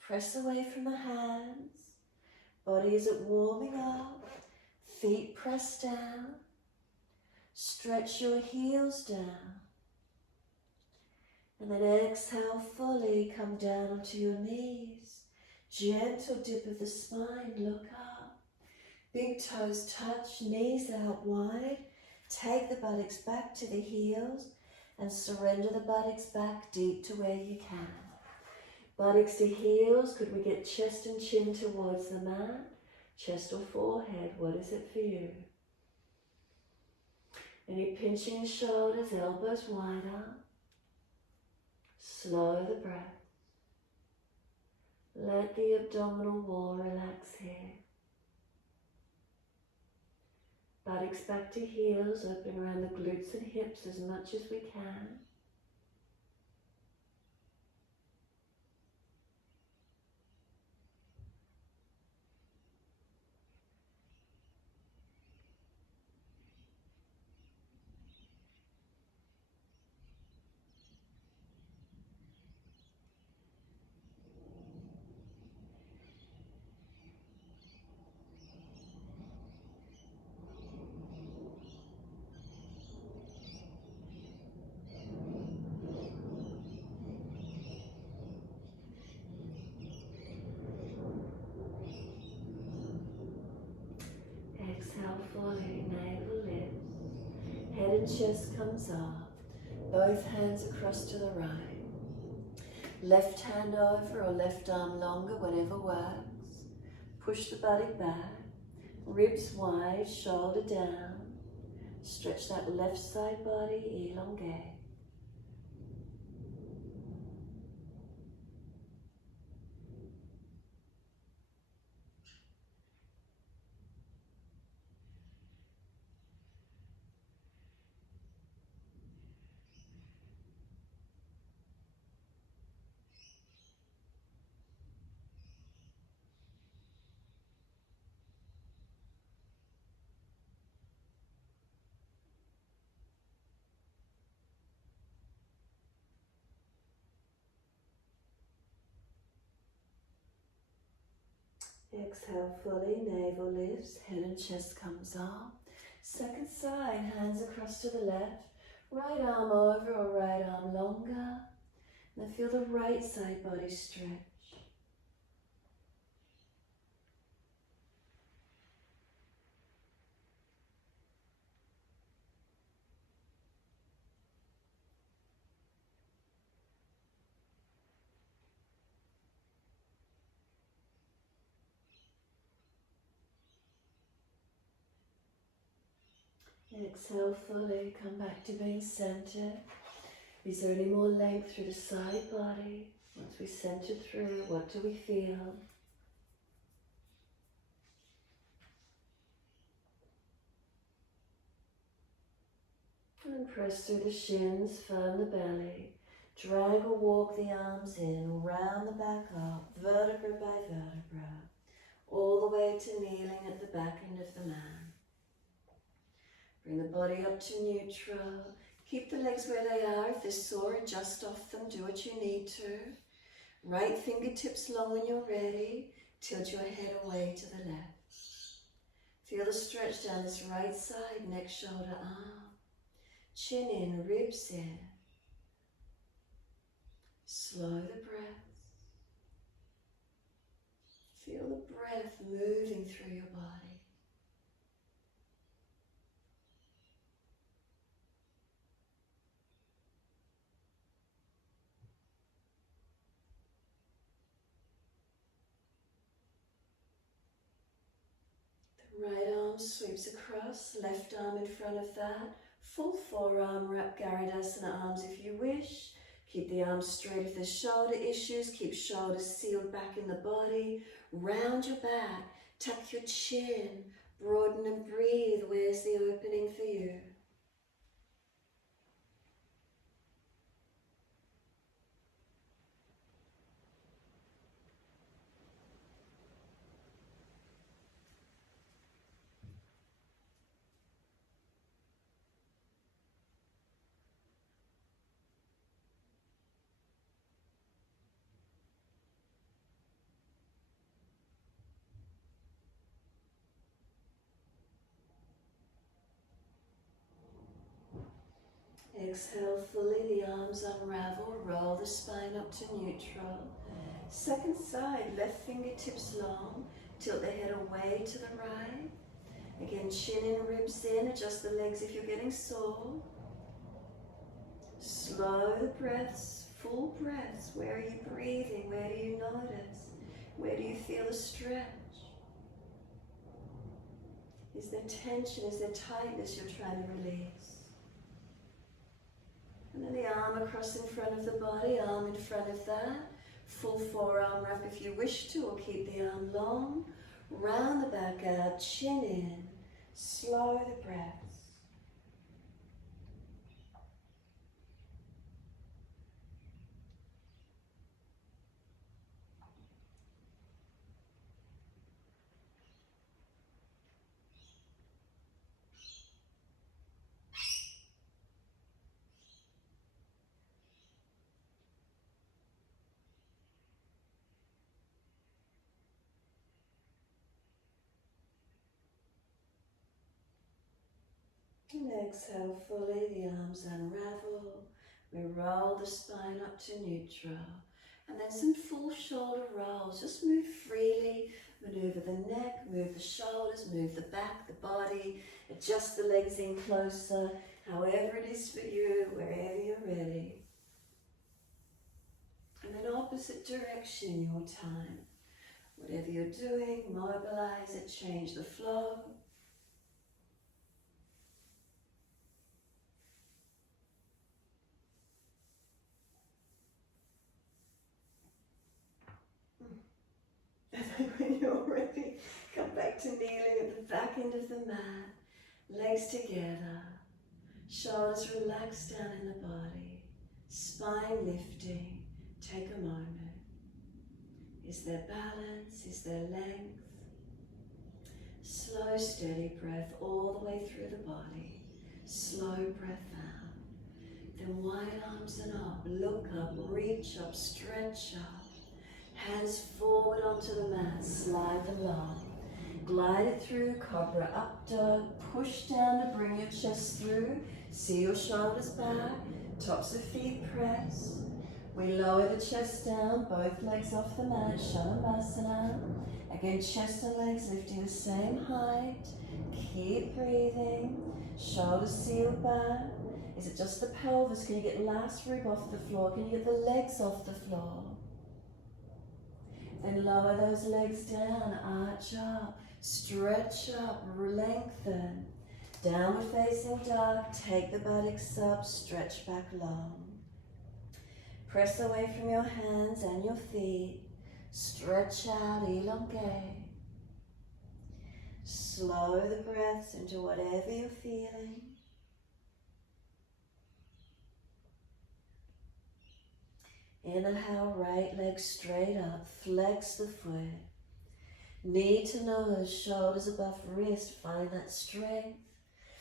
Press away from the hands. Body is warming up. Feet press down. Stretch your heels down. And then exhale fully, come down onto your knees. Gentle dip of the spine, look up. Big toes touch, knees out wide. Take the buttocks back to the heels and surrender the buttocks back deep to where you can. Buttocks to heels, could we get chest and chin towards the mat? Chest or forehead, what is it for you? Any pinching the shoulders, elbows wider. Slow the breath. Let the abdominal wall relax here. Buttocks back to heels, open around the glutes and hips as much as we can. Exhale fully, navel lifts. Head and chest comes up. Both hands across to the right. Left hand over or left arm longer, whatever works. Push the buttock back. Ribs wide, shoulder down. Stretch that left side body, elongate. Exhale fully, navel lifts, head and chest comes up. Second side, hands across to the left. Right arm over or right arm longer. Then feel the right side body stretch. Exhale fully, come back to being centered. Is there any more length through the side body? Once we center through, what do we feel? And press through the shins, firm the belly. Drag or walk the arms in, round the back up, vertebra by vertebra, all the way to kneeling at the back end of the mat. Bring the body up to neutral. Keep the legs where they are. If they're sore, adjust off them. Do what you need to. Right fingertips long when you're ready. Tilt your head away to the left. Feel the stretch down this right side, neck, shoulder, arm. Chin in, ribs in. Slow the breath. Feel the breath moving through your body. Right arm sweeps across, left arm in front of that. Full forearm wrap Garudasana arms if you wish. Keep the arms straight if there's shoulder issues. Keep shoulders sealed back in the body. Round your back. Tuck your chin. Broaden and breathe. Where's the opening for you? Exhale fully, the arms unravel, roll the spine up to neutral. Second side, left fingertips long, tilt the head away to the right. Again, chin in, ribs in, adjust the legs if you're getting sore. Slow the breaths, full breaths. Where are you breathing? Where do you notice? Where do you feel the stretch? Is there tension? Is there tightness you're trying to release? And then the arm across in front of the body, arm in front of that. Full forearm wrap if you wish to, or keep the arm long. Round the back out, chin in. Slow the breaths. And exhale fully, the arms unravel. We roll the spine up to neutral. And then some full shoulder rolls. Just move freely. Maneuver the neck, move the shoulders, move the back, the body. Adjust the legs in closer. However it is for you, wherever you're ready. And then opposite direction in your time. Whatever you're doing, mobilize it, change the flow. And then when you're ready, come back to kneeling at the back end of the mat. Legs together. Shoulders relaxed down in the body. Spine lifting. Take a moment. Is there balance? Is there length? Slow, steady breath all the way through the body. Slow breath out. Then wide arms and up. Look up, reach up, stretch up. Hands forward onto the mat, slide them long. Glide it through, cobra up dog. Push down to bring your chest through. See your shoulders back, tops of feet press. We lower the chest down, both legs off the mat, Shavasana. Again, chest and legs lifting the same height. Keep breathing, shoulders sealed back. Is it just the pelvis? Can you get last rib off the floor? Can you get the legs off the floor? Then lower those legs down, arch up, stretch up, lengthen. Downward facing dog, take the buttocks up, stretch back long. Press away from your hands and your feet. Stretch out, elongate. Slow the breaths into whatever you're feeling. Inhale, right leg straight up, flex the foot. Knee to nose, shoulders above wrist, find that strength.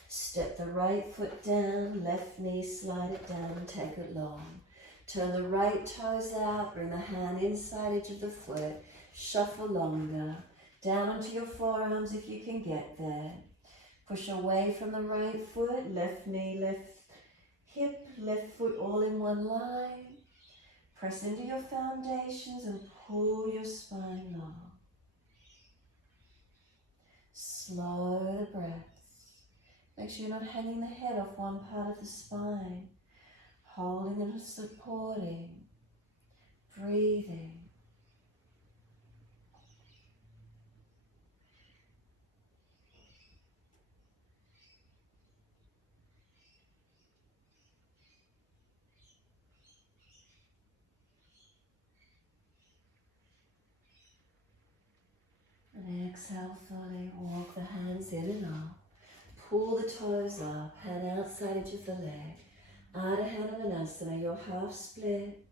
Step the right foot down, left knee, slide it down and take it long. Turn the right toes out, bring the hand inside edge of the foot, shuffle longer. Down onto your forearms if you can get there. Push away from the right foot, left knee, left hip, left foot all in one line. Press into your foundations and pull your spine long. Slow the breaths. Make sure you're not hanging the head off one part of the spine. Holding and supporting. Breathing. exhale fully. Walk the hands in and up. Pull the toes up, hand outside edge of the leg. Ardha Hanumanasana, your half split.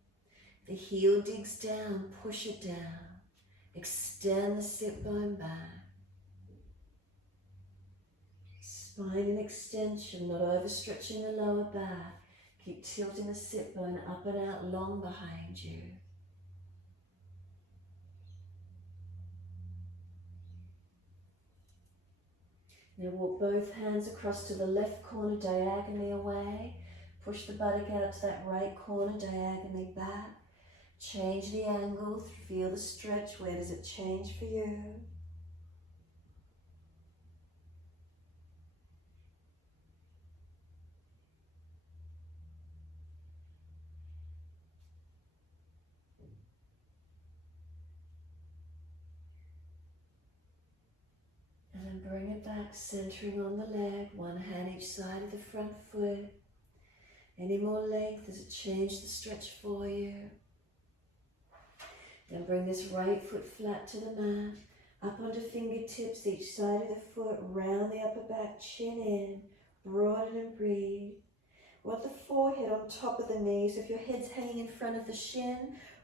The heel digs down, push it down. Extend the sit bone back. Spine in extension, not overstretching the lower back. Keep tilting the sit bone up and out long behind you. Now walk both hands across to the left corner diagonally away. Push the buttock out to that right corner diagonally back. Change the angle, feel the stretch. Where does it change for you? And then bring it back, centering on the leg, one hand each side of the front foot. Any more length? Does it change the stretch for you? Then bring this right foot flat to the mat, up onto fingertips, each side of the foot, round the upper back, chin in, broaden and breathe. Want the forehead on top of the knees. If your head's hanging in front of the shin,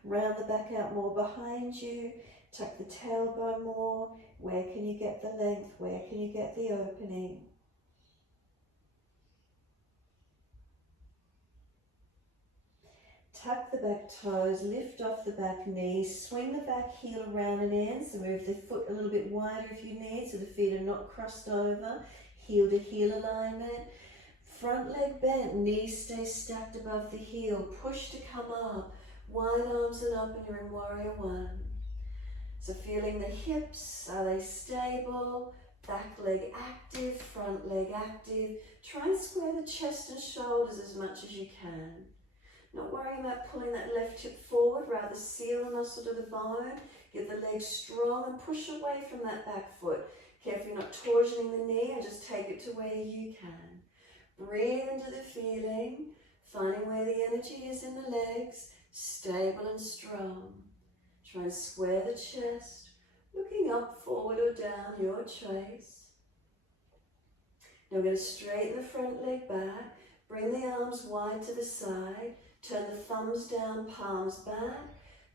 round the back out more behind you, tuck the tailbone more. Where can you get the length? Where can you get the opening? Tuck the back toes, lift off the back knees, swing the back heel around and in, so move the foot a little bit wider if you need, so the feet are not crossed over, heel to heel alignment. Front leg bent, knees stay stacked above the heel, push to come up, wide arms and up, and you're in warrior one. So feeling the hips, are they stable? Back leg active, front leg active. Try and square the chest and shoulders as much as you can. Not worrying about pulling that left hip forward, rather seal the muscle to the bone. Get the leg strong and push away from that back foot. Carefully not torsioning the knee, and just take it to where you can. Breathe into the feeling, finding where the energy is in the legs, stable and strong. Try and square the chest, looking up, forward or down, your choice. Now we're going to straighten the front leg back, bring the arms wide to the side, turn the thumbs down, palms back,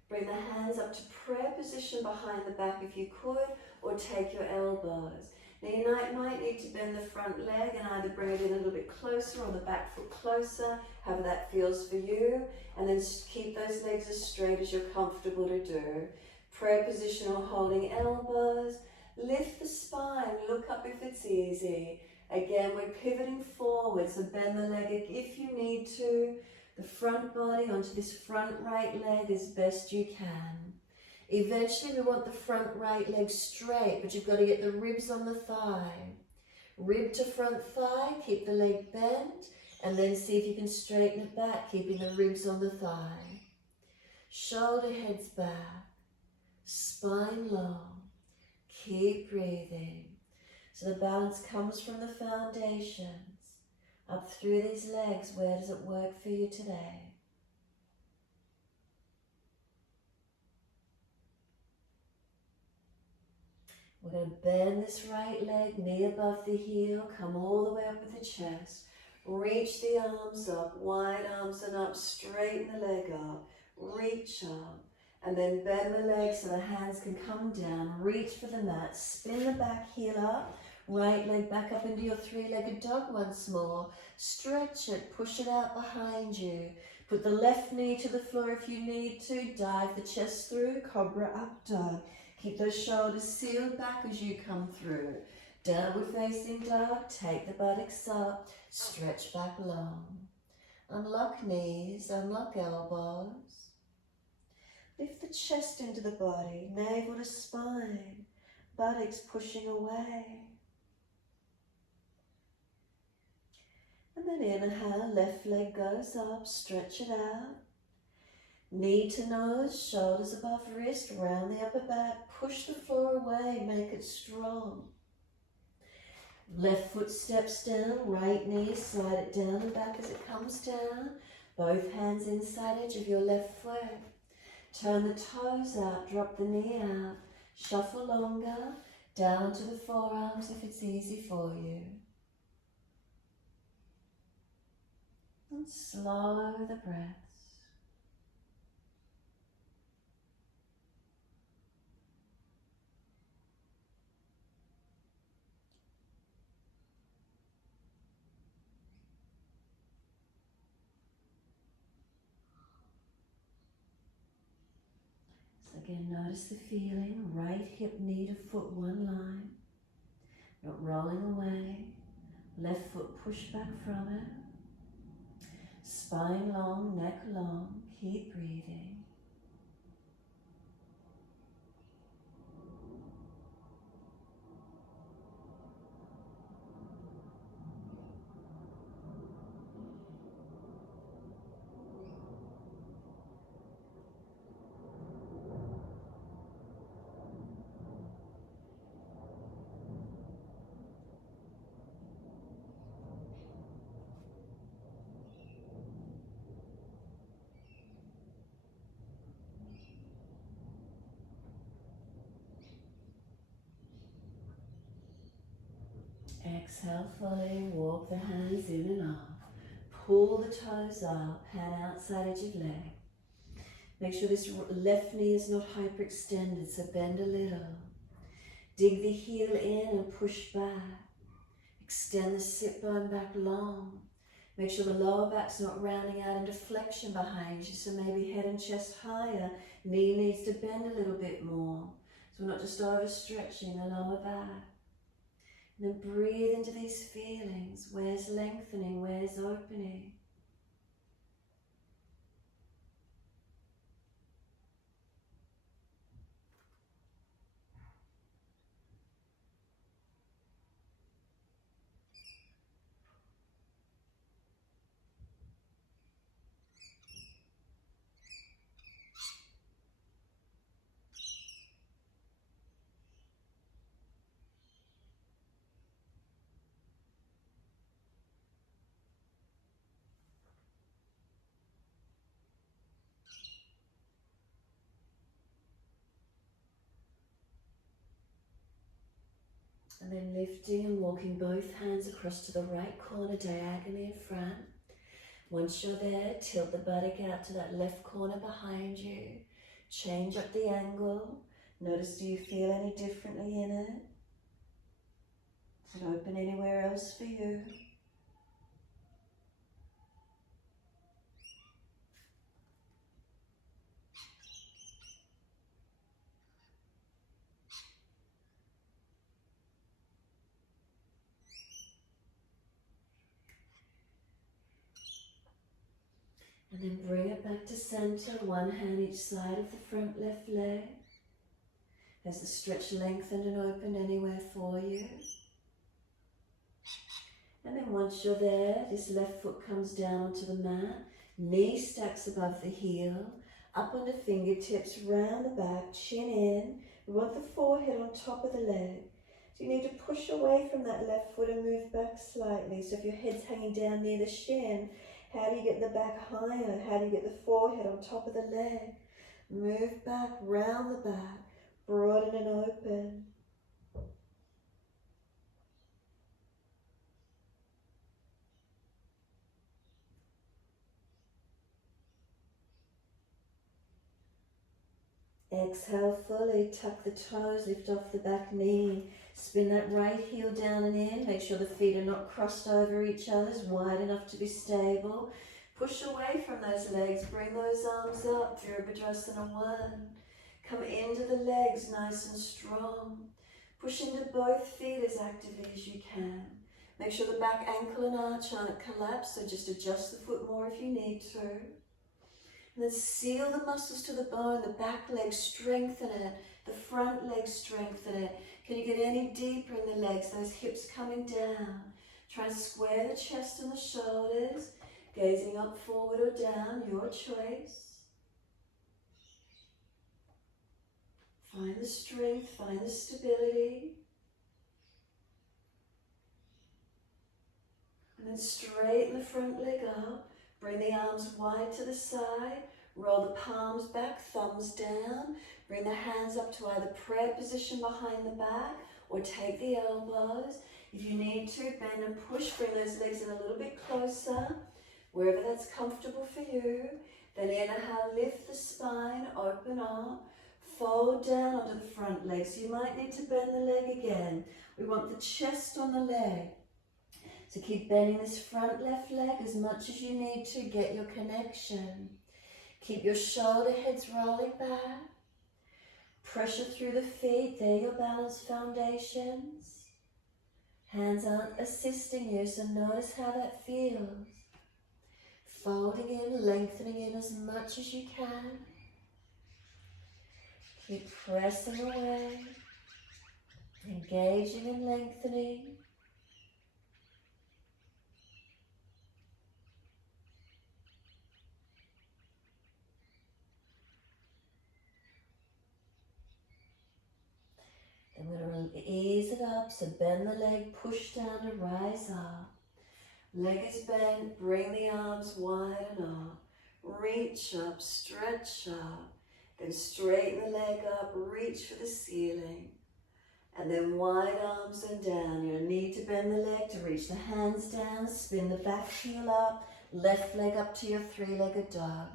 bring the hands up to prayer position behind the back if you could, or take your elbows. Now you might need to bend the front leg and either bring it in a little bit closer or the back foot closer, however that feels for you, and then keep those legs as straight as you're comfortable to do. Prayer position or holding elbows, lift the spine, look up if it's easy. Again, we're pivoting forward, so bend the leg if you need to. The front body onto this front right leg as best you can. Eventually we want the front right leg straight, but you've got to get the ribs on the thigh. Rib to front thigh, keep the leg bent, and then see if you can straighten it back, keeping the ribs on the thigh. Shoulder heads back, spine long. Keep breathing. So the balance comes from the foundations. Up through these legs, where does it work for you today? We're going to bend this right leg, knee above the heel, come all the way up with the chest. Reach the arms up, wide arms and up, straighten the leg up, reach up, and then bend the leg so the hands can come down, reach for the mat, spin the back heel up, right leg back up into your three-legged dog once more, stretch it, push it out behind you, put the left knee to the floor if you need to, dive the chest through, cobra up dog. Keep those shoulders sealed back as you come through. Downward facing dog, take the buttocks up, stretch back long. Unlock knees, unlock elbows. Lift the chest into the body, navel to spine, buttocks pushing away. And then inhale, left leg goes up, stretch it out. Knee to nose, shoulders above wrist, round the upper back, push the floor away, make it strong. Left foot steps down, right knee, slide it down and back as it comes down. Both hands inside edge of your left foot. Turn the toes out, drop the knee out, shuffle longer. Down to the forearms if it's easy for you. And slow the breaths. So again, notice the feeling, right hip, knee to foot, one line. Not rolling away. Left foot push back from it. Spine long, neck long. Keep breathing. Exhale fully, walk the hands in and off. Pull the toes up, hand outside edge of leg. Make sure this left knee is not hyperextended, so bend a little. Dig the heel in and push back. Extend the sit bone back long. Make sure the lower back's not rounding out into flexion behind you, so maybe head and chest higher. Knee needs to bend a little bit more, so we're not just overstretching the lower back. And then breathe into these feelings. Where's lengthening? Where's opening? And then lifting and walking both hands across to the right corner diagonally in front. Once you're there, tilt the buttock out to that left corner behind you. Change up the angle. Notice, do you feel any differently in it? Does it open anywhere else for you? And then bring it back to center, one hand each side of the front left leg. Has the stretch lengthened and opened anywhere for you? And then once you're there, this left foot comes down onto the mat, knee stacks above the heel, up onto fingertips, round the back, chin in. We want the forehead on top of the leg. So you need to push away from that left foot and move back slightly. So if your head's hanging down near the shin, how do you get the back higher? How do you get the forehead on top of the leg? Move back, round the back, broaden and open. Exhale fully, tuck the toes, lift off the back knee. Spin that right heel down and in. Make sure the feet are not crossed over each other, it's wide enough to be stable. Push away from those legs, bring those arms up, Virabhadrasana 1. Come into the legs nice and strong. Push into both feet as actively as you can. Make sure the back ankle and arch aren't collapsed, so just adjust the foot more if you need to. And then seal the muscles to the bone, the back leg, strengthen it, the front leg, strengthen it. Can you get any deeper in the legs, those hips coming down? Try and square the chest and the shoulders, gazing up, forward or down, your choice. Find the strength, find the stability. And then straighten the front leg up. Bring the arms wide to the side, roll the palms back, thumbs down. Bring the hands up to either prayer position behind the back or take the elbows. If you need to, bend and push, bring those legs in a little bit closer, wherever that's comfortable for you. Then inhale, lift the spine, open up, fold down onto the front leg. So you might need to bend the leg again. We want the chest on the leg. So keep bending this front left leg as much as you need to get your connection. Keep your shoulder heads rolling back. Pressure through the feet, they're your balance foundations. Hands aren't assisting you, so notice how that feels. Folding in, lengthening in as much as you can. Keep pressing away, engaging and lengthening. Then we're going to ease it up, so bend the leg, push down to rise up. Leg is bent, bring the arms wide and up. Reach up, stretch up. Then straighten the leg up, reach for the ceiling. And then wide arms and down. You'll need to bend the leg to reach the hands down, spin the back heel up, left leg up to your three-legged dog.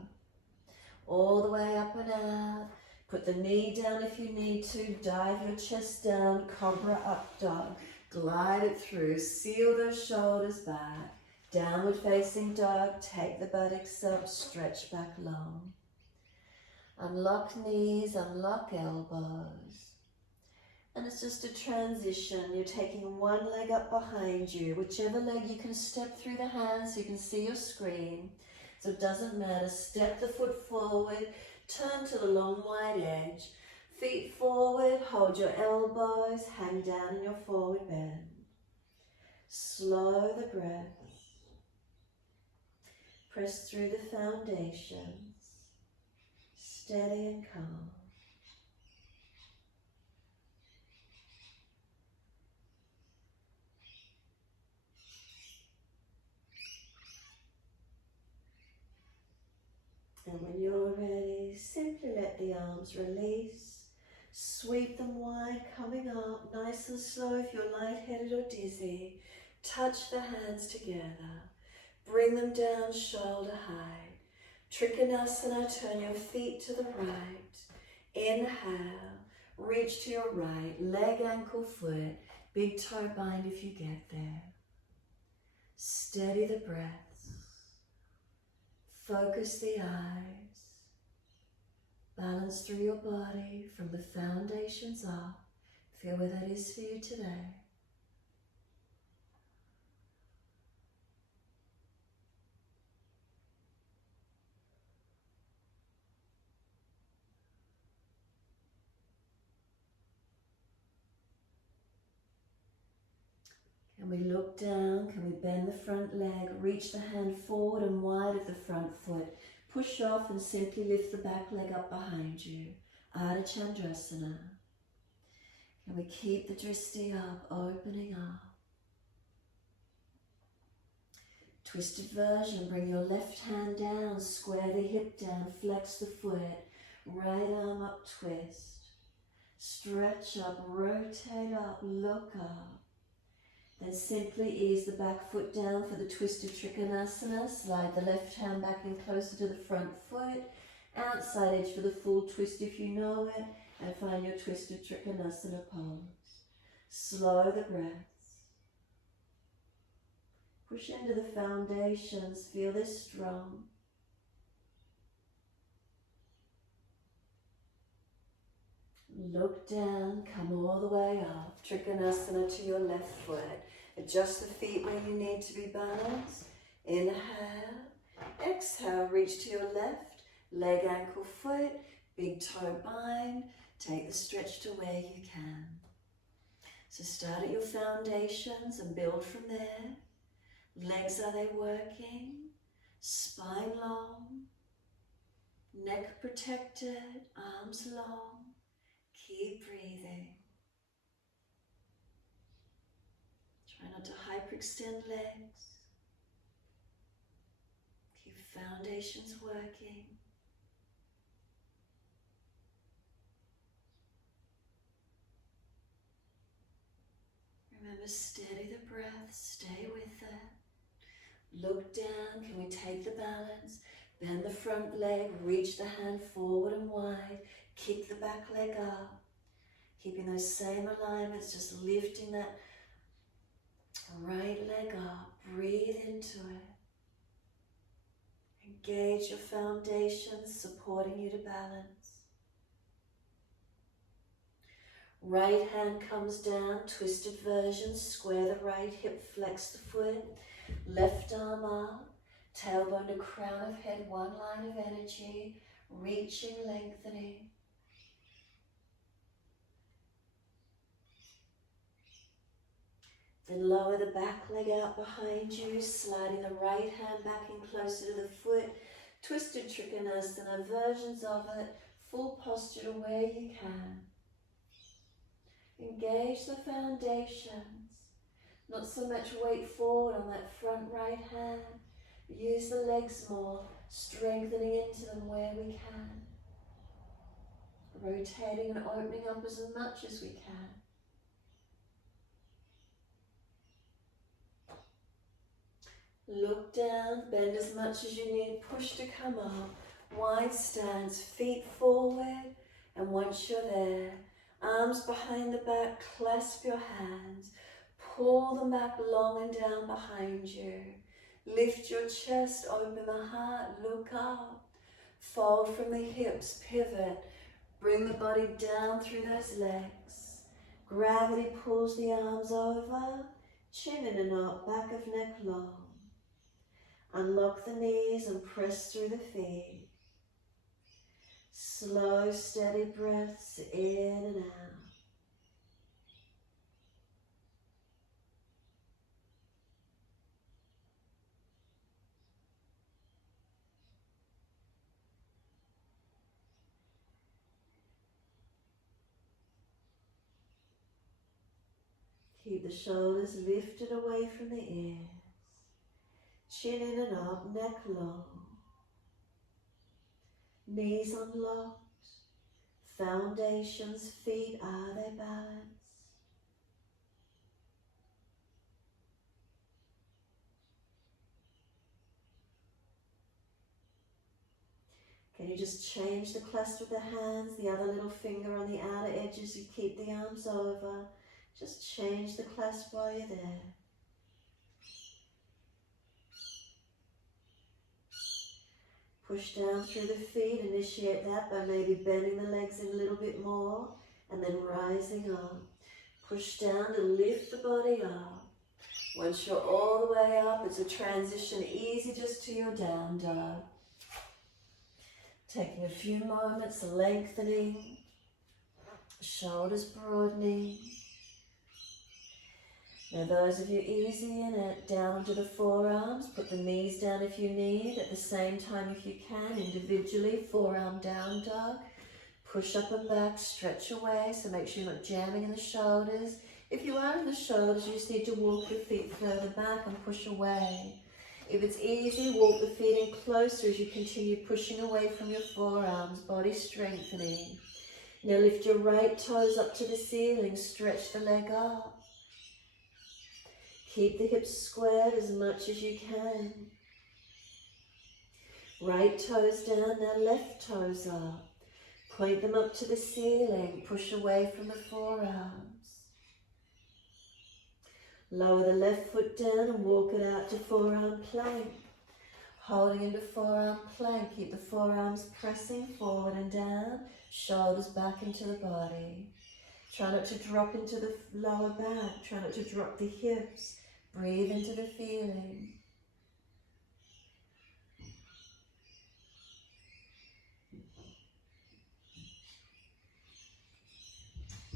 All the way up and out. Put the knee down if you need to, dive your chest down, cobra up dog. Glide it through, seal those shoulders back. Downward facing dog, take the buttocks up, stretch back long. Unlock knees, unlock elbows. And it's just a transition. You're taking one leg up behind you, whichever leg you can step through the hands so you can see your screen. So it doesn't matter, step the foot forward, turn to the long wide edge. Feet forward, hold your elbows, hang down in your forward bend. Slow the breath. Press through the foundations. Steady and calm. And when you're ready, simply let the arms release. Sweep them wide, coming up, nice and slow if you're lightheaded or dizzy. Touch the hands together. Bring them down shoulder height. Trikonasana, turn your feet to the right. Inhale, reach to your right, leg, ankle, foot, big toe bind if you get there. Steady the breaths. Focus the eyes. Balance through your body from the foundations up. Feel where that is for you today. Can we look down? Can we bend the front leg? Reach the hand forward and wide of the front foot. Push off and simply lift the back leg up behind you. Ardha Chandrasana. Can we keep the drishti up, opening up? Twisted version, bring your left hand down, square the hip down, flex the foot, right arm up, twist. Stretch up, rotate up, look up. Then simply ease the back foot down for the twisted Trikonasana. Slide the left hand back in closer to the front foot. Outside edge for the full twist if you know it. And find your twisted Trikonasana pose. Slow the breaths. Push into the foundations. Feel this strong. Look down, come all the way up. Trikonasana to your left foot. Adjust the feet where you need to be balanced. Inhale. Exhale, reach to your left. Leg, ankle, foot. Big toe bind. Take the stretch to where you can. So start at your foundations and build from there. Legs, are they working? Spine long. Neck protected. Arms long. Keep breathing. Try not to hyperextend legs. Keep foundations working. Remember, steady the breath, stay with it. Look down, can we take the balance? Bend the front leg, reach the hand forward and wide, kick the back leg up. Keeping those same alignments, just lifting that right leg up, breathe into it. Engage your foundations, supporting you to balance. Right hand comes down, twisted version, square the right hip, flex the foot, left arm up, tailbone to crown of head, one line of energy, reaching, lengthening. Then lower the back leg out behind you, sliding the right hand back in closer to the foot, twisted Trikonasana, versions of it, full posture to where you can. Engage the foundations, not so much weight forward on that front right hand. Use the legs more, strengthening into them where we can. Rotating and opening up as much as we can. Look down, bend as much as you need, push to come up. Wide stance, feet forward, and once you're there, arms behind the back, clasp your hands. Pull them back long and down behind you. Lift your chest, open the heart, look up. Fold from the hips, pivot. Bring the body down through those legs. Gravity pulls the arms over, chin in and up, back of neck long. Unlock the knees and press through the feet. Slow, steady breaths in and out. Keep the shoulders lifted away from the ears. Chin in and up, neck long. Knees unlocked. Foundations, feet, are they balanced? Can you just change the clasp of the hands, the other little finger on the outer edges, you keep the arms over. Just change the clasp while you're there. Push down through the feet, initiate that by maybe bending the legs in a little bit more and then rising up. Push down to lift the body up. Once you're all the way up, it's a transition easy just to your down dog. Taking a few moments, lengthening, shoulders broadening. Now those of you easy in it, down to the forearms, put the knees down if you need. At the same time, if you can, individually, forearm down dog. Push up and back, stretch away, so make sure you're not jamming in the shoulders. If you are in the shoulders, you just need to walk your feet further back and push away. If it's easy, walk the feet in closer as you continue pushing away from your forearms, body strengthening. Now lift your right toes up to the ceiling, stretch the leg up. Keep the hips squared as much as you can. Right toes down, now left toes up. Point them up to the ceiling, push away from the forearms. Lower the left foot down and walk it out to forearm plank. Holding into forearm plank, keep the forearms pressing forward and down, shoulders back into the body. Try not to drop into the lower back, try not to drop the hips. Breathe into the feeling.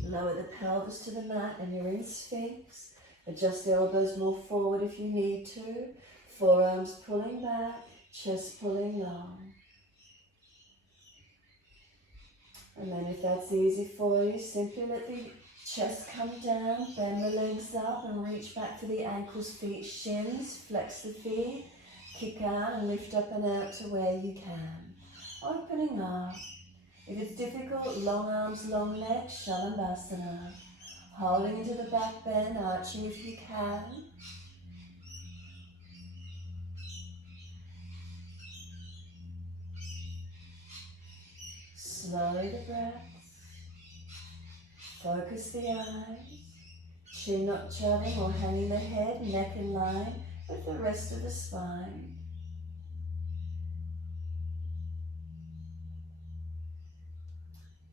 Lower the pelvis to the mat and you're in Sphinx. Adjust the elbows more forward if you need to. Forearms pulling back, chest pulling long. And then if that's easy for you, simply let the chest come down, bend the legs up and reach back to the ankles, feet, shins, flex the feet, kick out and lift up and out to where you can. Opening up. If it's difficult, long arms, long legs, Shalabhasana. Holding into the back bend, arching if you can. Slowly the breath. Focus the eyes. Chin not jutting or hanging the head, neck in line with the rest of the spine.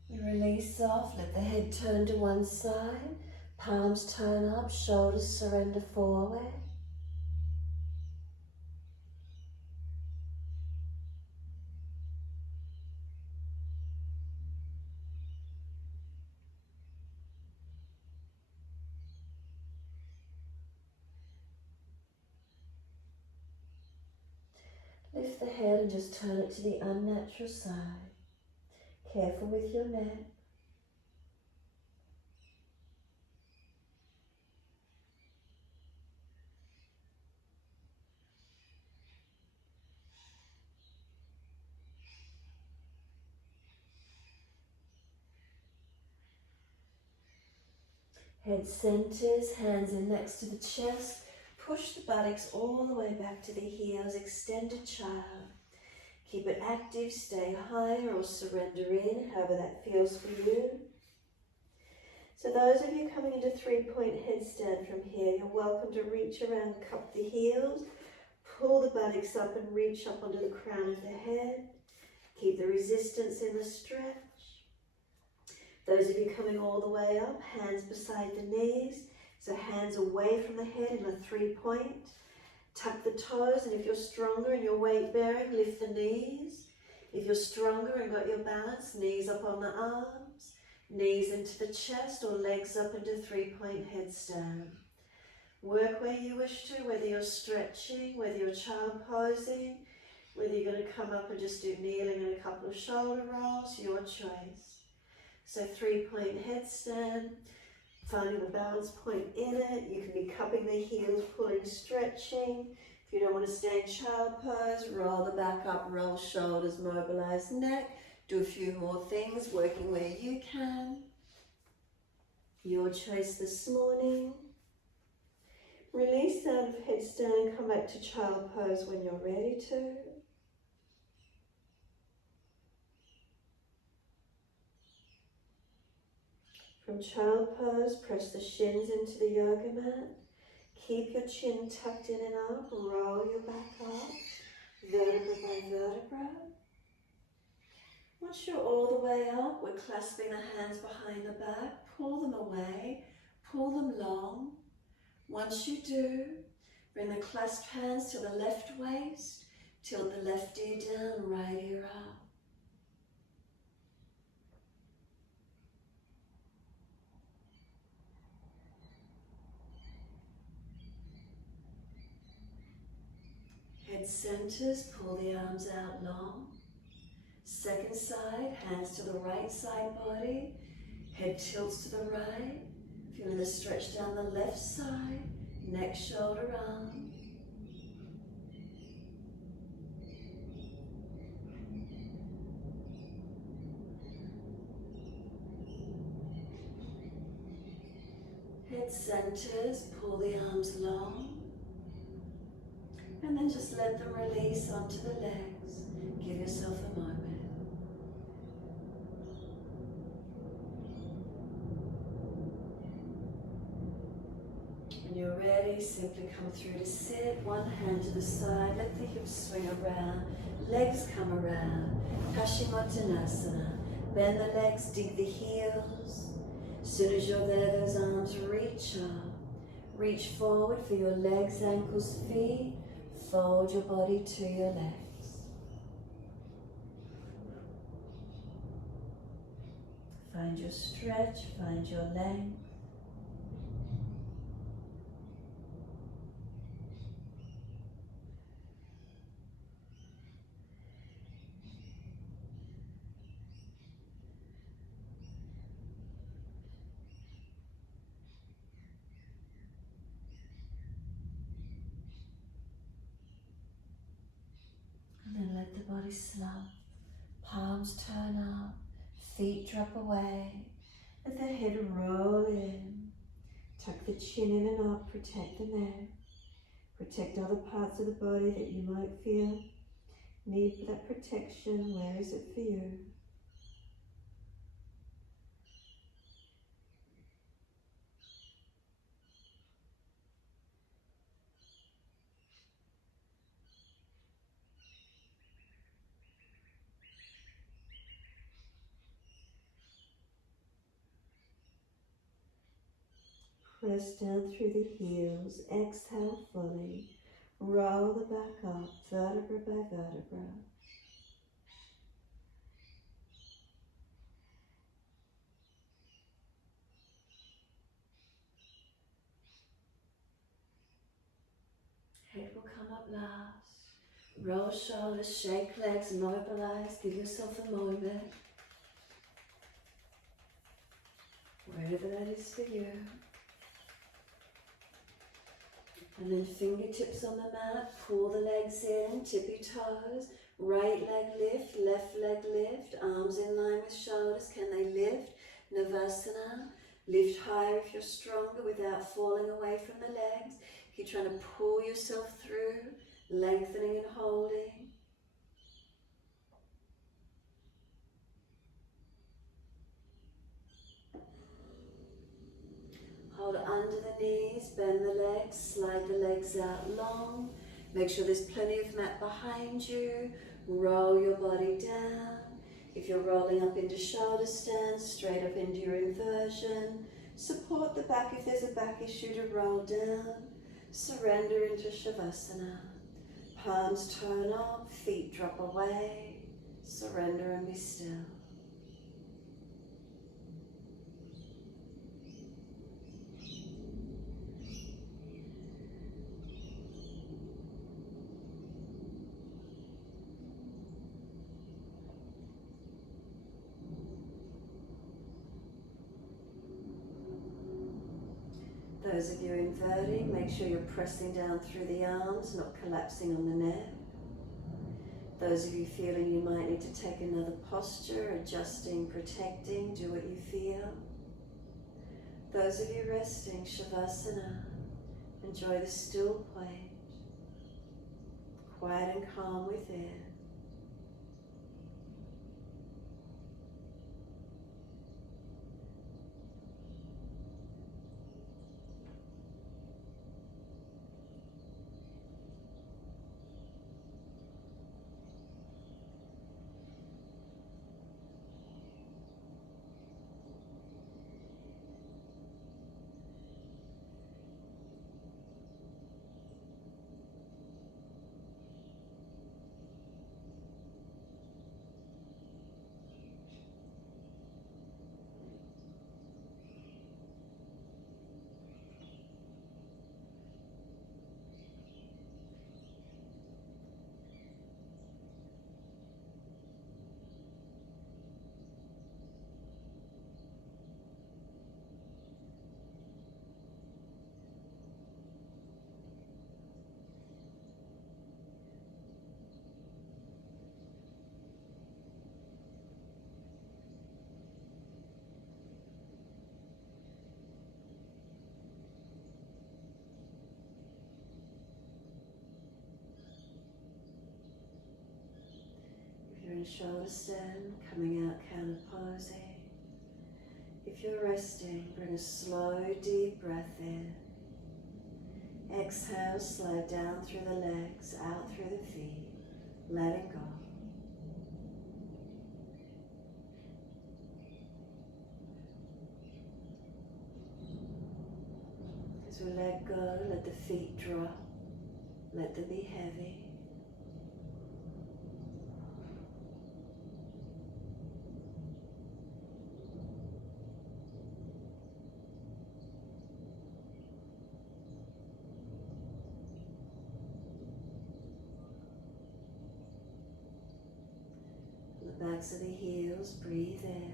We release off, let the head turn to one side, palms turn up, shoulders surrender forward. Lift the head and just turn it to the unnatural side. Careful with your neck. Head centers, hands in next to the chest. Push the buttocks all the way back to the heels, extended child. Keep it active, stay higher or surrender in, however that feels for you. So those of you coming into three-point headstand from here, you're welcome to reach around, cup the heels, pull the buttocks up and reach up onto the crown of the head. Keep the resistance in the stretch. Those of you coming all the way up, hands beside the knees, so hands away from the head in a three-point. Tuck the toes, and if you're stronger and you're weight bearing, lift the knees. If you're stronger and got your balance, knees up on the arms, knees into the chest or legs up into three-point headstand. Work where you wish to, whether you're stretching, whether you're child posing, whether you're going to come up and just do kneeling and a couple of shoulder rolls, your choice. So three-point headstand, finding the balance point in it. You can be cupping the heels, pulling, stretching. If you don't want to stay in child pose, roll the back up, roll shoulders, mobilize neck. Do a few more things, working where you can. Your choice this morning. Release out of headstand and come back to child pose when you're ready to. From child pose, press the shins into the yoga mat. Keep your chin tucked in and up. Roll your back up, vertebra by vertebra. Once you're all the way up, we're clasping the hands behind the back. Pull them away, pull them long. Once you do, bring the clasped hands to the left waist. Tilt the left ear down, right ear up. Head centers, pull the arms out long. Second side, hands to the right side body. Head tilts to the right. Feeling the stretch down the left side. Neck, shoulder, arm. Head centers, pull the arms long. And then just let them release onto the legs. Give yourself a moment. When you're ready, simply come through to sit. One hand to the side, let the hips swing around. Legs come around. Paschimottanasana. Bend the legs, dig the heels. As soon as you're there, those arms reach up. Reach forward for your legs, ankles, feet. Fold your body to your legs. Find your stretch, find your length. And then let the body slump. Palms turn up, feet drop away. Let the head roll in. the chin in and up, protect the neck. Protect other parts of the body that you might feel need that protection. Where is it for you? Press down through the heels, exhale fully, roll the back up, vertebra by vertebra. Head will come up last. Roll shoulders, shake legs, mobilize, give yourself a moment. Wherever that is for you. And then fingertips on the mat, pull the legs in, tippy toes, right leg lift, left leg lift, arms in line with shoulders, can they lift? Navasana, lift higher if you're stronger without falling away from the legs. If you're trying to pull yourself through, lengthening and holding. Hold under the knees, bend the legs, slide the legs out long. Make sure there's plenty of mat behind you. Roll your body down. If you're rolling up into shoulder stand, straight up into your inversion. Support the back if there's a back issue to roll down. Surrender into Shavasana. Palms turn up, feet drop away. Surrender and be still. Those of you inverting, make sure you're pressing down through the arms, not collapsing on the neck. Those of you feeling you might need to take another posture, adjusting, protecting, do what you feel. Those of you resting, Shavasana, enjoy the still point, quiet and calm within. If you're in shoulder stand, coming out counterposing. If you're resting, bring a slow, deep breath in. Exhale, slide down through the legs, out through the feet, letting go. As we let go, let the feet drop, let them be heavy. Backs of the heels, breathe in.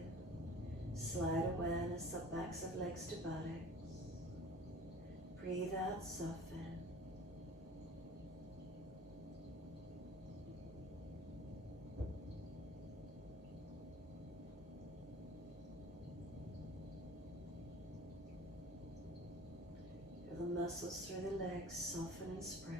Slide awareness up backs of legs to buttocks. Breathe out, soften. Feel the muscles through the legs soften and spread.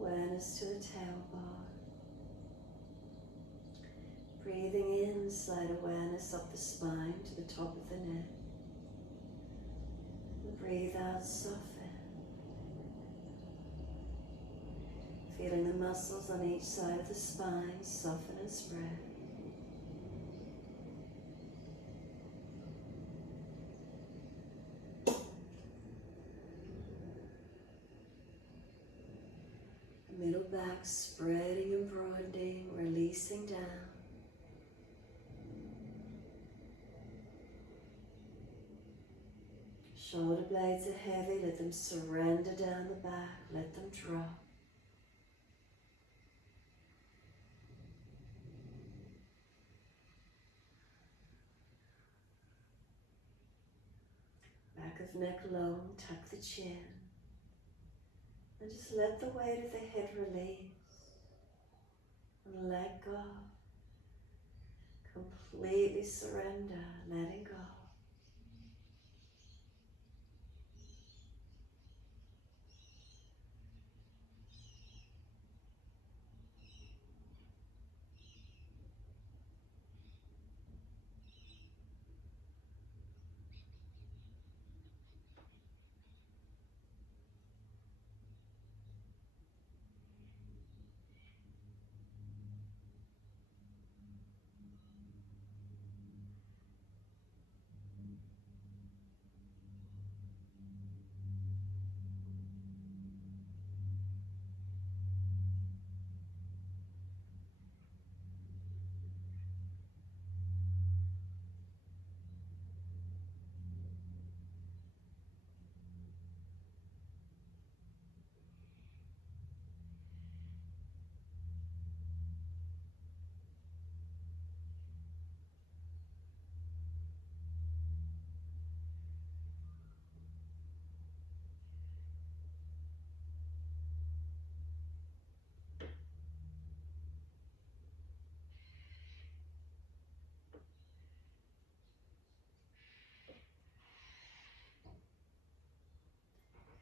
Awareness to the tailbone. Breathing in, slight awareness up the spine to the top of the neck. And breathe out, soften. Feeling the muscles on each side of the spine soften and spread. Middle back spreading and broadening, releasing down. Shoulder blades are heavy, let them surrender down the back, let them drop. Back of neck long, tuck the chin. And just let the weight of the head release. And let go. Completely surrender, letting go.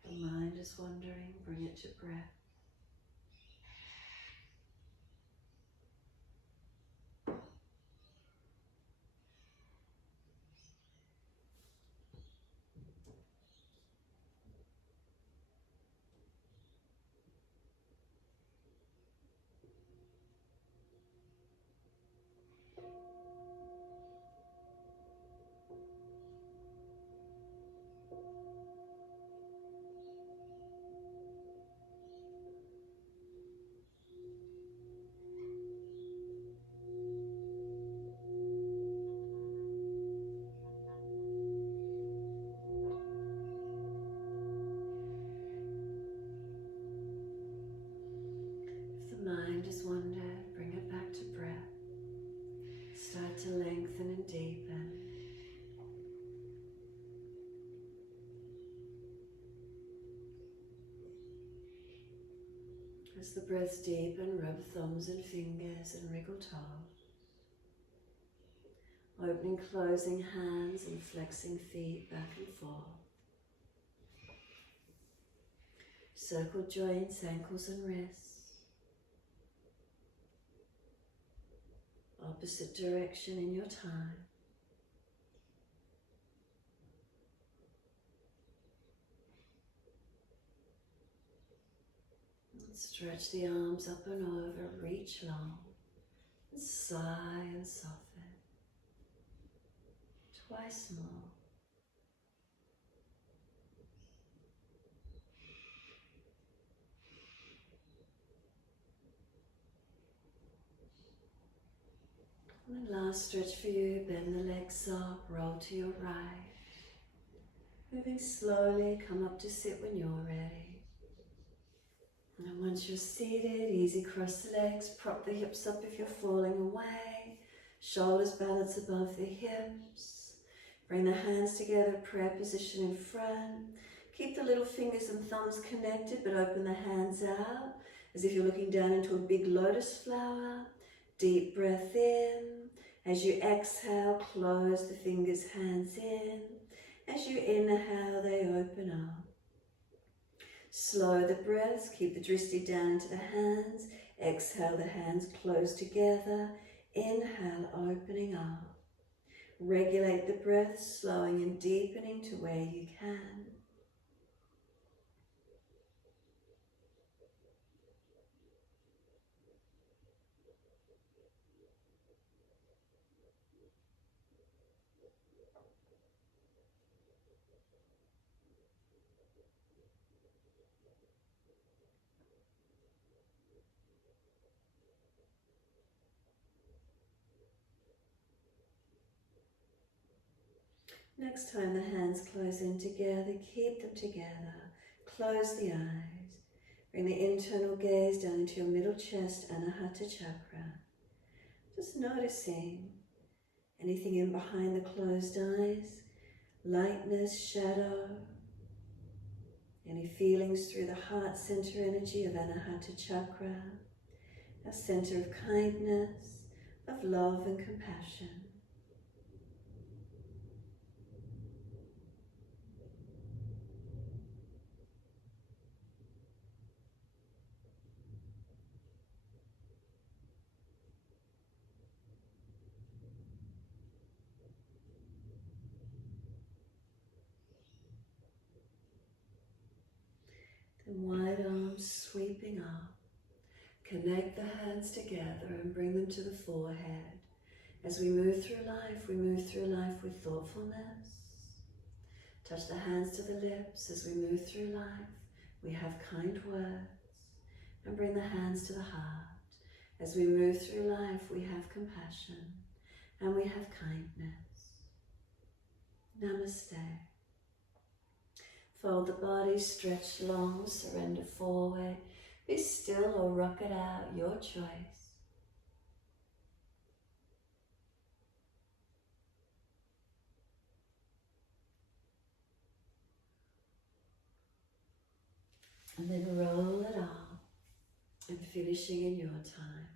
The mind is wandering, bring it to breath. Mind is wandered, bring it back to breath. Start to lengthen and deepen. As the breath deepens, rub thumbs and fingers and wriggle toes. Opening, closing hands and flexing feet back and forth. Circle joints, ankles and wrists. Opposite direction in your time. And stretch the arms up and over, reach long, and sigh and soften. Twice more. And last stretch for you, bend the legs up, roll to your right. Moving slowly, come up to sit when you're ready. And once you're seated, easy cross the legs, prop the hips up if you're falling away. Shoulders balance above the hips. Bring the hands together, prayer position in front. Keep the little fingers and thumbs connected, but open the hands out as if you're looking down into a big lotus flower. Deep breath in. As you exhale, close the fingers, hands in. As you inhale, they open up. Slow the breaths, keep the drishti down into the hands. Exhale, the hands close together. Inhale, opening up. Regulate the breath, slowing and deepening to where you can. Next time the hands close in together, keep them together. Close the eyes. Bring the internal gaze down into your middle chest, Anahata chakra. Just noticing anything in behind the closed eyes, lightness, shadow, any feelings through the heart center energy of Anahata chakra, a center of kindness, of love and compassion. Then wide arms sweeping up. Connect the hands together and bring them to the forehead. As we move through life with thoughtfulness. Touch the hands to the lips as we move through life. We have kind words. And bring the hands to the heart. As we move through life, we have compassion and we have kindness. Namaste. Fold the body, stretch long, surrender forward. Be still or rock it out, your choice. And then roll it up and finishing in your time.